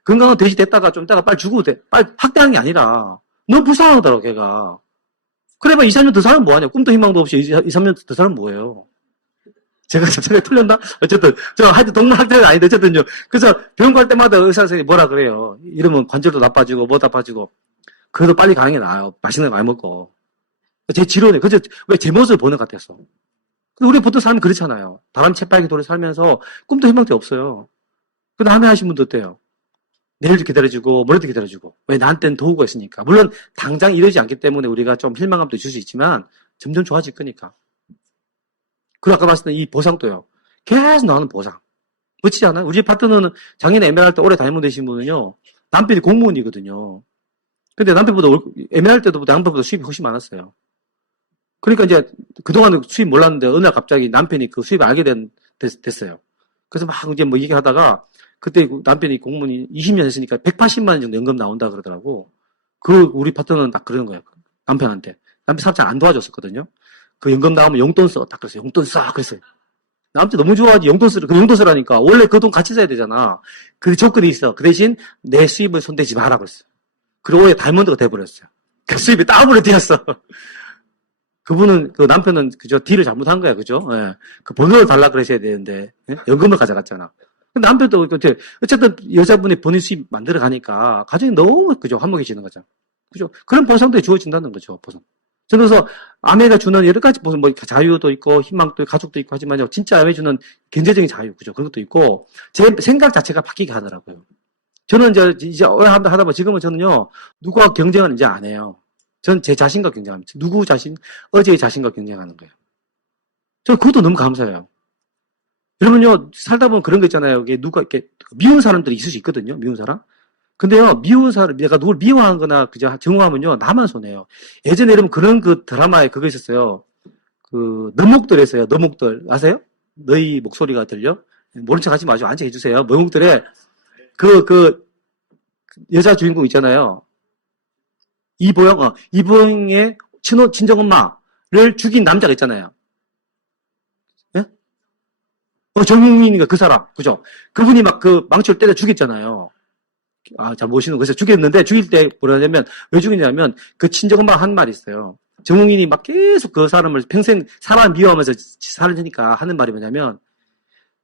건강은 대시 됐다가 좀 있다가 빨리 죽어도 돼. 빨리 학대하는 게 아니라. 너무 불쌍하더라고, 걔가. 그래봐, 2, 3년 더 살면 뭐하냐. 꿈도 희망도 없이 2, 3년 더 살면 뭐예요. 제가 전에 틀렸나? 어쨌든, 하여튼 동물 학대는 아닌데, 어쨌든요. 그래서 병원 갈 때마다 의사 선생님이 뭐라 그래요. 이러면 관절도 나빠지고, 뭐 나빠지고. 그래도 빨리 가는 게 나아요. 맛있는 거 많이 먹고. 제 지론에, 그저, 왜 제 모습을 보는 것 같아서. 근데 우리 보통 사람이 그렇잖아요. 바람 채빨기 돌에 살면서 꿈도 희망도 없어요. 그 다음에 하신 분도 어때요? 내일도 기다려주고, 모레도 기다려주고. 왜? 나한테는 도구가 있으니까. 물론, 당장 이러지 않기 때문에 우리가 좀 실망감도 줄 수 있지만, 점점 좋아질 거니까. 그리고 아까 말씀드린 이 보상도요. 계속 나오는 보상. 멋지지 않아요? 우리 파트너는 작년에 에메랄드 올해 다이몬드 되신 분은요. 남편이 공무원이거든요. 근데 에메랄드 때도 남편보다 수입이 훨씬 많았어요. 그러니까 이제 그동안 수입 몰랐는데 어느 날 갑자기 남편이 그 수입을 알게 됐어요. 그래서 막 이제 뭐 얘기하다가 그때 남편이 공무원이 20년 했으니까 180만 원 정도 연금 나온다 그러더라고. 우리 파트너는 딱 그러는 거예요. 남편한테. 남편 사업장 안 도와줬었거든요. 그 연금 나오면 용돈 써. 딱 그랬어요. 용돈 써. 그랬어요. 나한테 너무 좋아하지. 용돈 쓰라. 그 용돈 쓰라니까. 원래 그 돈 같이 써야 되잖아. 그 조건이 있어. 그 대신 내 수입을 손대지 마라 그랬어요. 그리고 왜 다이아몬드가 돼버렸어요. 그 수입이 더블로 뛰었어. 그분은, 그 남편은, 그죠? 딜을 잘못한 거야, 그죠? 예. 그 번호를 달라 그러셔야 되는데, 예? 연금을 가져갔잖아. 근데 남편도, 어쨌든 여자분이 본인 수입 만들어 가니까, 가정이 너무, 그죠? 화목해지는 거죠. 그죠? 그런 보상들이 주어진다는 거죠, 보상. 저는 그래서 아내가 주는 여러 가지 보상, 뭐, 자유도 있고, 희망도 있고, 가족도 있고 하지만요, 진짜 아내 주는 경제적인 자유, 그죠? 그런 것도 있고, 제 생각 자체가 바뀌게 하더라고요. 저는 이제 하다 보면 지금은 저는요, 누구와 경쟁은 이제 안 해요. 전 제 자신과 경쟁합니다. 누구 자신, 어제의 자신과 경쟁하는 거예요. 저 그것도 너무 감사해요. 여러분요, 살다 보면 그런 거 있잖아요. 이게 누가 이렇게 미운 사람들이 있을 수 있거든요. 미운 사람. 근데요, 미운 사람, 내가 누굴 미워한 거나 그저 정오하면요, 나만 손해요. 예전에 여러분 그런 그 드라마에 그거 있었어요. 그, 너목들에서요, 너목들. 아세요? 너희 목소리가 들려? 모른 척 하지 마시고 앉아 해주세요. 너목들에 그 여자 주인공 있잖아요. 이보영의 친정엄마를 죽인 남자가 있잖아요. 예? 정국민이가 그 사람, 그죠? 그분이 막 그 망치를 때려 죽였잖아요. 잘 모시는 거에서 죽였는데, 죽일 때 뭐라 하냐면, 왜 죽이냐면, 그 친정엄마가 한 말이 있어요. 정국민이 막 계속 그 사람을 평생 사람 미워하면서 살으니까 하는 말이 뭐냐면,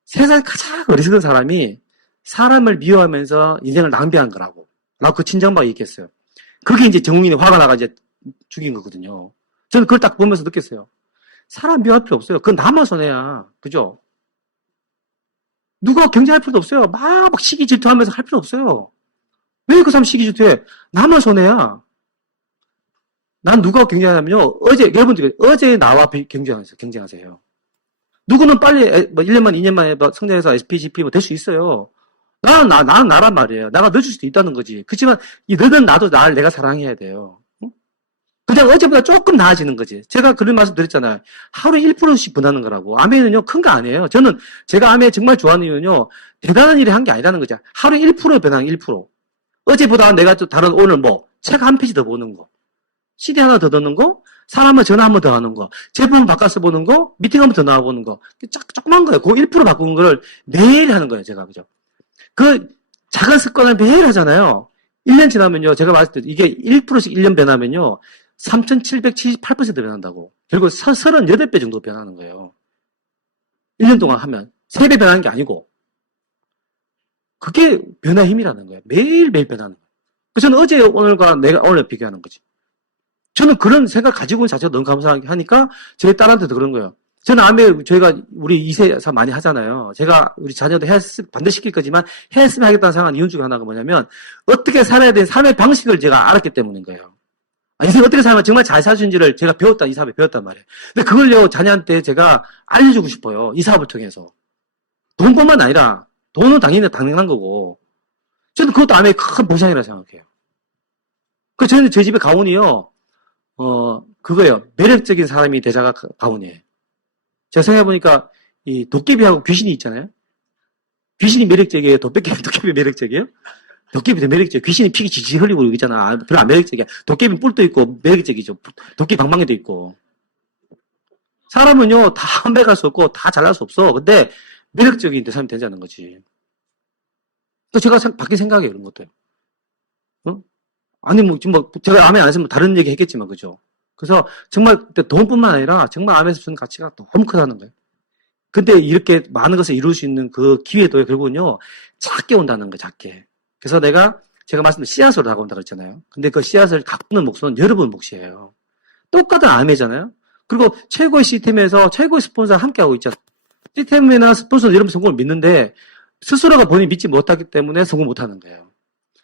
세상에 가장 어리석은 사람이 사람을 미워하면서 인생을 낭비한 거라고. 라고 그 친정엄마가 얘기했어요. 그게 이제 정국민이 화가 나가 이제 죽인 거거든요. 저는 그걸 딱 보면서 느꼈어요. 사람 미워할 필요 없어요. 그건 나만 손해야. 그죠? 누가 경쟁할 필요도 없어요. 막 시기 질투하면서 할 필요 없어요. 왜 그 사람 시기 질투해? 나만 손해야. 난 누가 경쟁하냐면요. 여러분들, 어제 나와 경쟁하세요. 누구는 빨리, 뭐, 1년 만, 2년 만에 성장해서 SPGP 뭐 될 수 있어요. 나는 나란 말이에요. 나가 늦을 수도 있다는 거지. 그렇지만, 이 늦은 나도 나를 내가 사랑해야 돼요. 응? 그냥 어제보다 조금 나아지는 거지. 제가 그런 말씀 드렸잖아요. 하루에 1%씩 변하는 거라고. 아메는요, 큰 거 아니에요. 저는, 제가 아메 정말 좋아하는 이유는요, 대단한 일을 한 게 아니라는 거죠. 하루에 1% 변하는 1%. 어제보다 내가 또 다른 오늘 뭐, 책 한 페이지 더 보는 거. CD 하나 더 넣는 거, 사람을 전화 한 번 더 하는 거, 제품 바꿔서 보는 거, 미팅 한 번 더 나와보는 거. 조그만 거예요. 그 1% 바꾸는 걸 매일 하는 거예요, 제가. 그죠? 그 작은 습관을 매일 하잖아요. 1년 지나면요, 제가 봤을 때 이게 1%씩 1년 변하면요, 3,778% 변한다고. 결국 38배 정도 변하는 거예요. 1년 동안 하면. 3배 변하는 게 아니고. 그게 변화의 힘이라는 거예요. 매일매일 변하는 거예요. 그래서 저는 어제 오늘과 내가 오늘 비교하는 거지. 저는 그런 생각 가지고 있는 자체가 너무 감사하니까 저희 딸한테도 그런 거예요. 저는 저희가 우리 2세사 많이 하잖아요. 제가 우리 자녀도 헬스 반드시 시킬 거지만 헬스를 하겠다는 생각한 이유 중에 하나가 뭐냐면 어떻게 살아야 되는 삶의 방식을 제가 알았기 때문인 거예요. 인생 어떻게 살면 정말 잘 살 수 있는지를 제가 이 사업에 배웠단 말이에요. 근데 그걸요, 자녀한테 제가 알려주고 싶어요. 이 사업을 통해서. 돈뿐만 아니라 돈은 당연한 거고 저는 그것도 아메의 큰 보상이라고 생각해요. 저는 저희 집에 가훈이요. 그거예요. 매력적인 사람이 대자가 가훈이에요. 제가 생각해보니까, 이 도깨비하고 귀신이 있잖아요? 귀신이 매력적이에요? 도깨비 매력적이에요? 도깨비 더 매력적이에요. 귀신이 피기 지지 흘리고 있잖아. 별로 안 매력적이야. 도깨비는 뿔도 있고, 매력적이죠. 도깨비 방망이도 있고. 사람은요, 다 완벽할 수 없고, 다 잘날 수 없어. 근데, 매력적인 사람이 되자는 거지. 또 제가 바뀐 생각이에요, 그런 것도. 아니, 제가 암에 안 했으면 다른 얘기 했겠지만, 그죠? 그래서 정말 돈뿐만 아니라 정말 암에서 주는 가치가 너무 크다는 거예요. 근데 이렇게 많은 것을 이룰 수 있는 그 기회도 결국은요, 작게 온다는 거예요, 작게. 그래서 제가 말씀드린 씨앗으로 다가온다 그랬잖아요. 근데 그 씨앗을 가꾸는 몫은 여러분 몫이에요. 똑같은 암이잖아요. 그리고 최고의 시스템에서 최고의 스폰서와 함께하고 있잖아요. 시스템이나 스폰서는 여러분 성공을 믿는데, 스스로가 본인이 믿지 못하기 때문에 성공 못하는 거예요.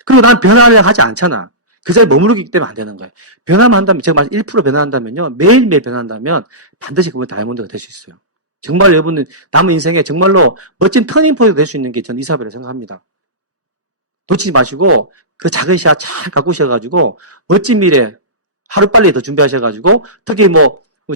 그리고 난 변화를 하지 않잖아. 그 자리에 머무르기 때문에 안 되는 거예요. 변화만 한다면, 제가 말한 1% 변화한다면요, 매일매일 변화한다면 반드시 그건 다이아몬드가 될 수 있어요. 정말 여러분은 남은 인생에 정말로 멋진 터닝포인트가 될 수 있는 게 저는 이 사업이라고 생각합니다. 놓치지 마시고, 그 작은 씨앗 잘 가꾸셔가지고, 멋진 미래, 하루빨리 더 준비하셔가지고, 특히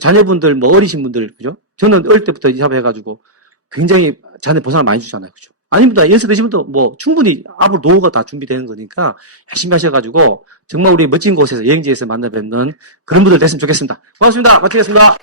자녀분들, 어리신 분들, 그죠? 저는 어릴 때부터 이 사업 해가지고, 굉장히 자녀 보상을 많이 주잖아요. 그죠? 아닙니다. 연세 드신 분도 뭐 충분히 앞으로 노후가 다 준비되는 거니까 열심히 하셔가지고 정말 우리 멋진 곳에서 여행지에서 만나 뵙는 그런 분들 됐으면 좋겠습니다. 고맙습니다. 마치겠습니다.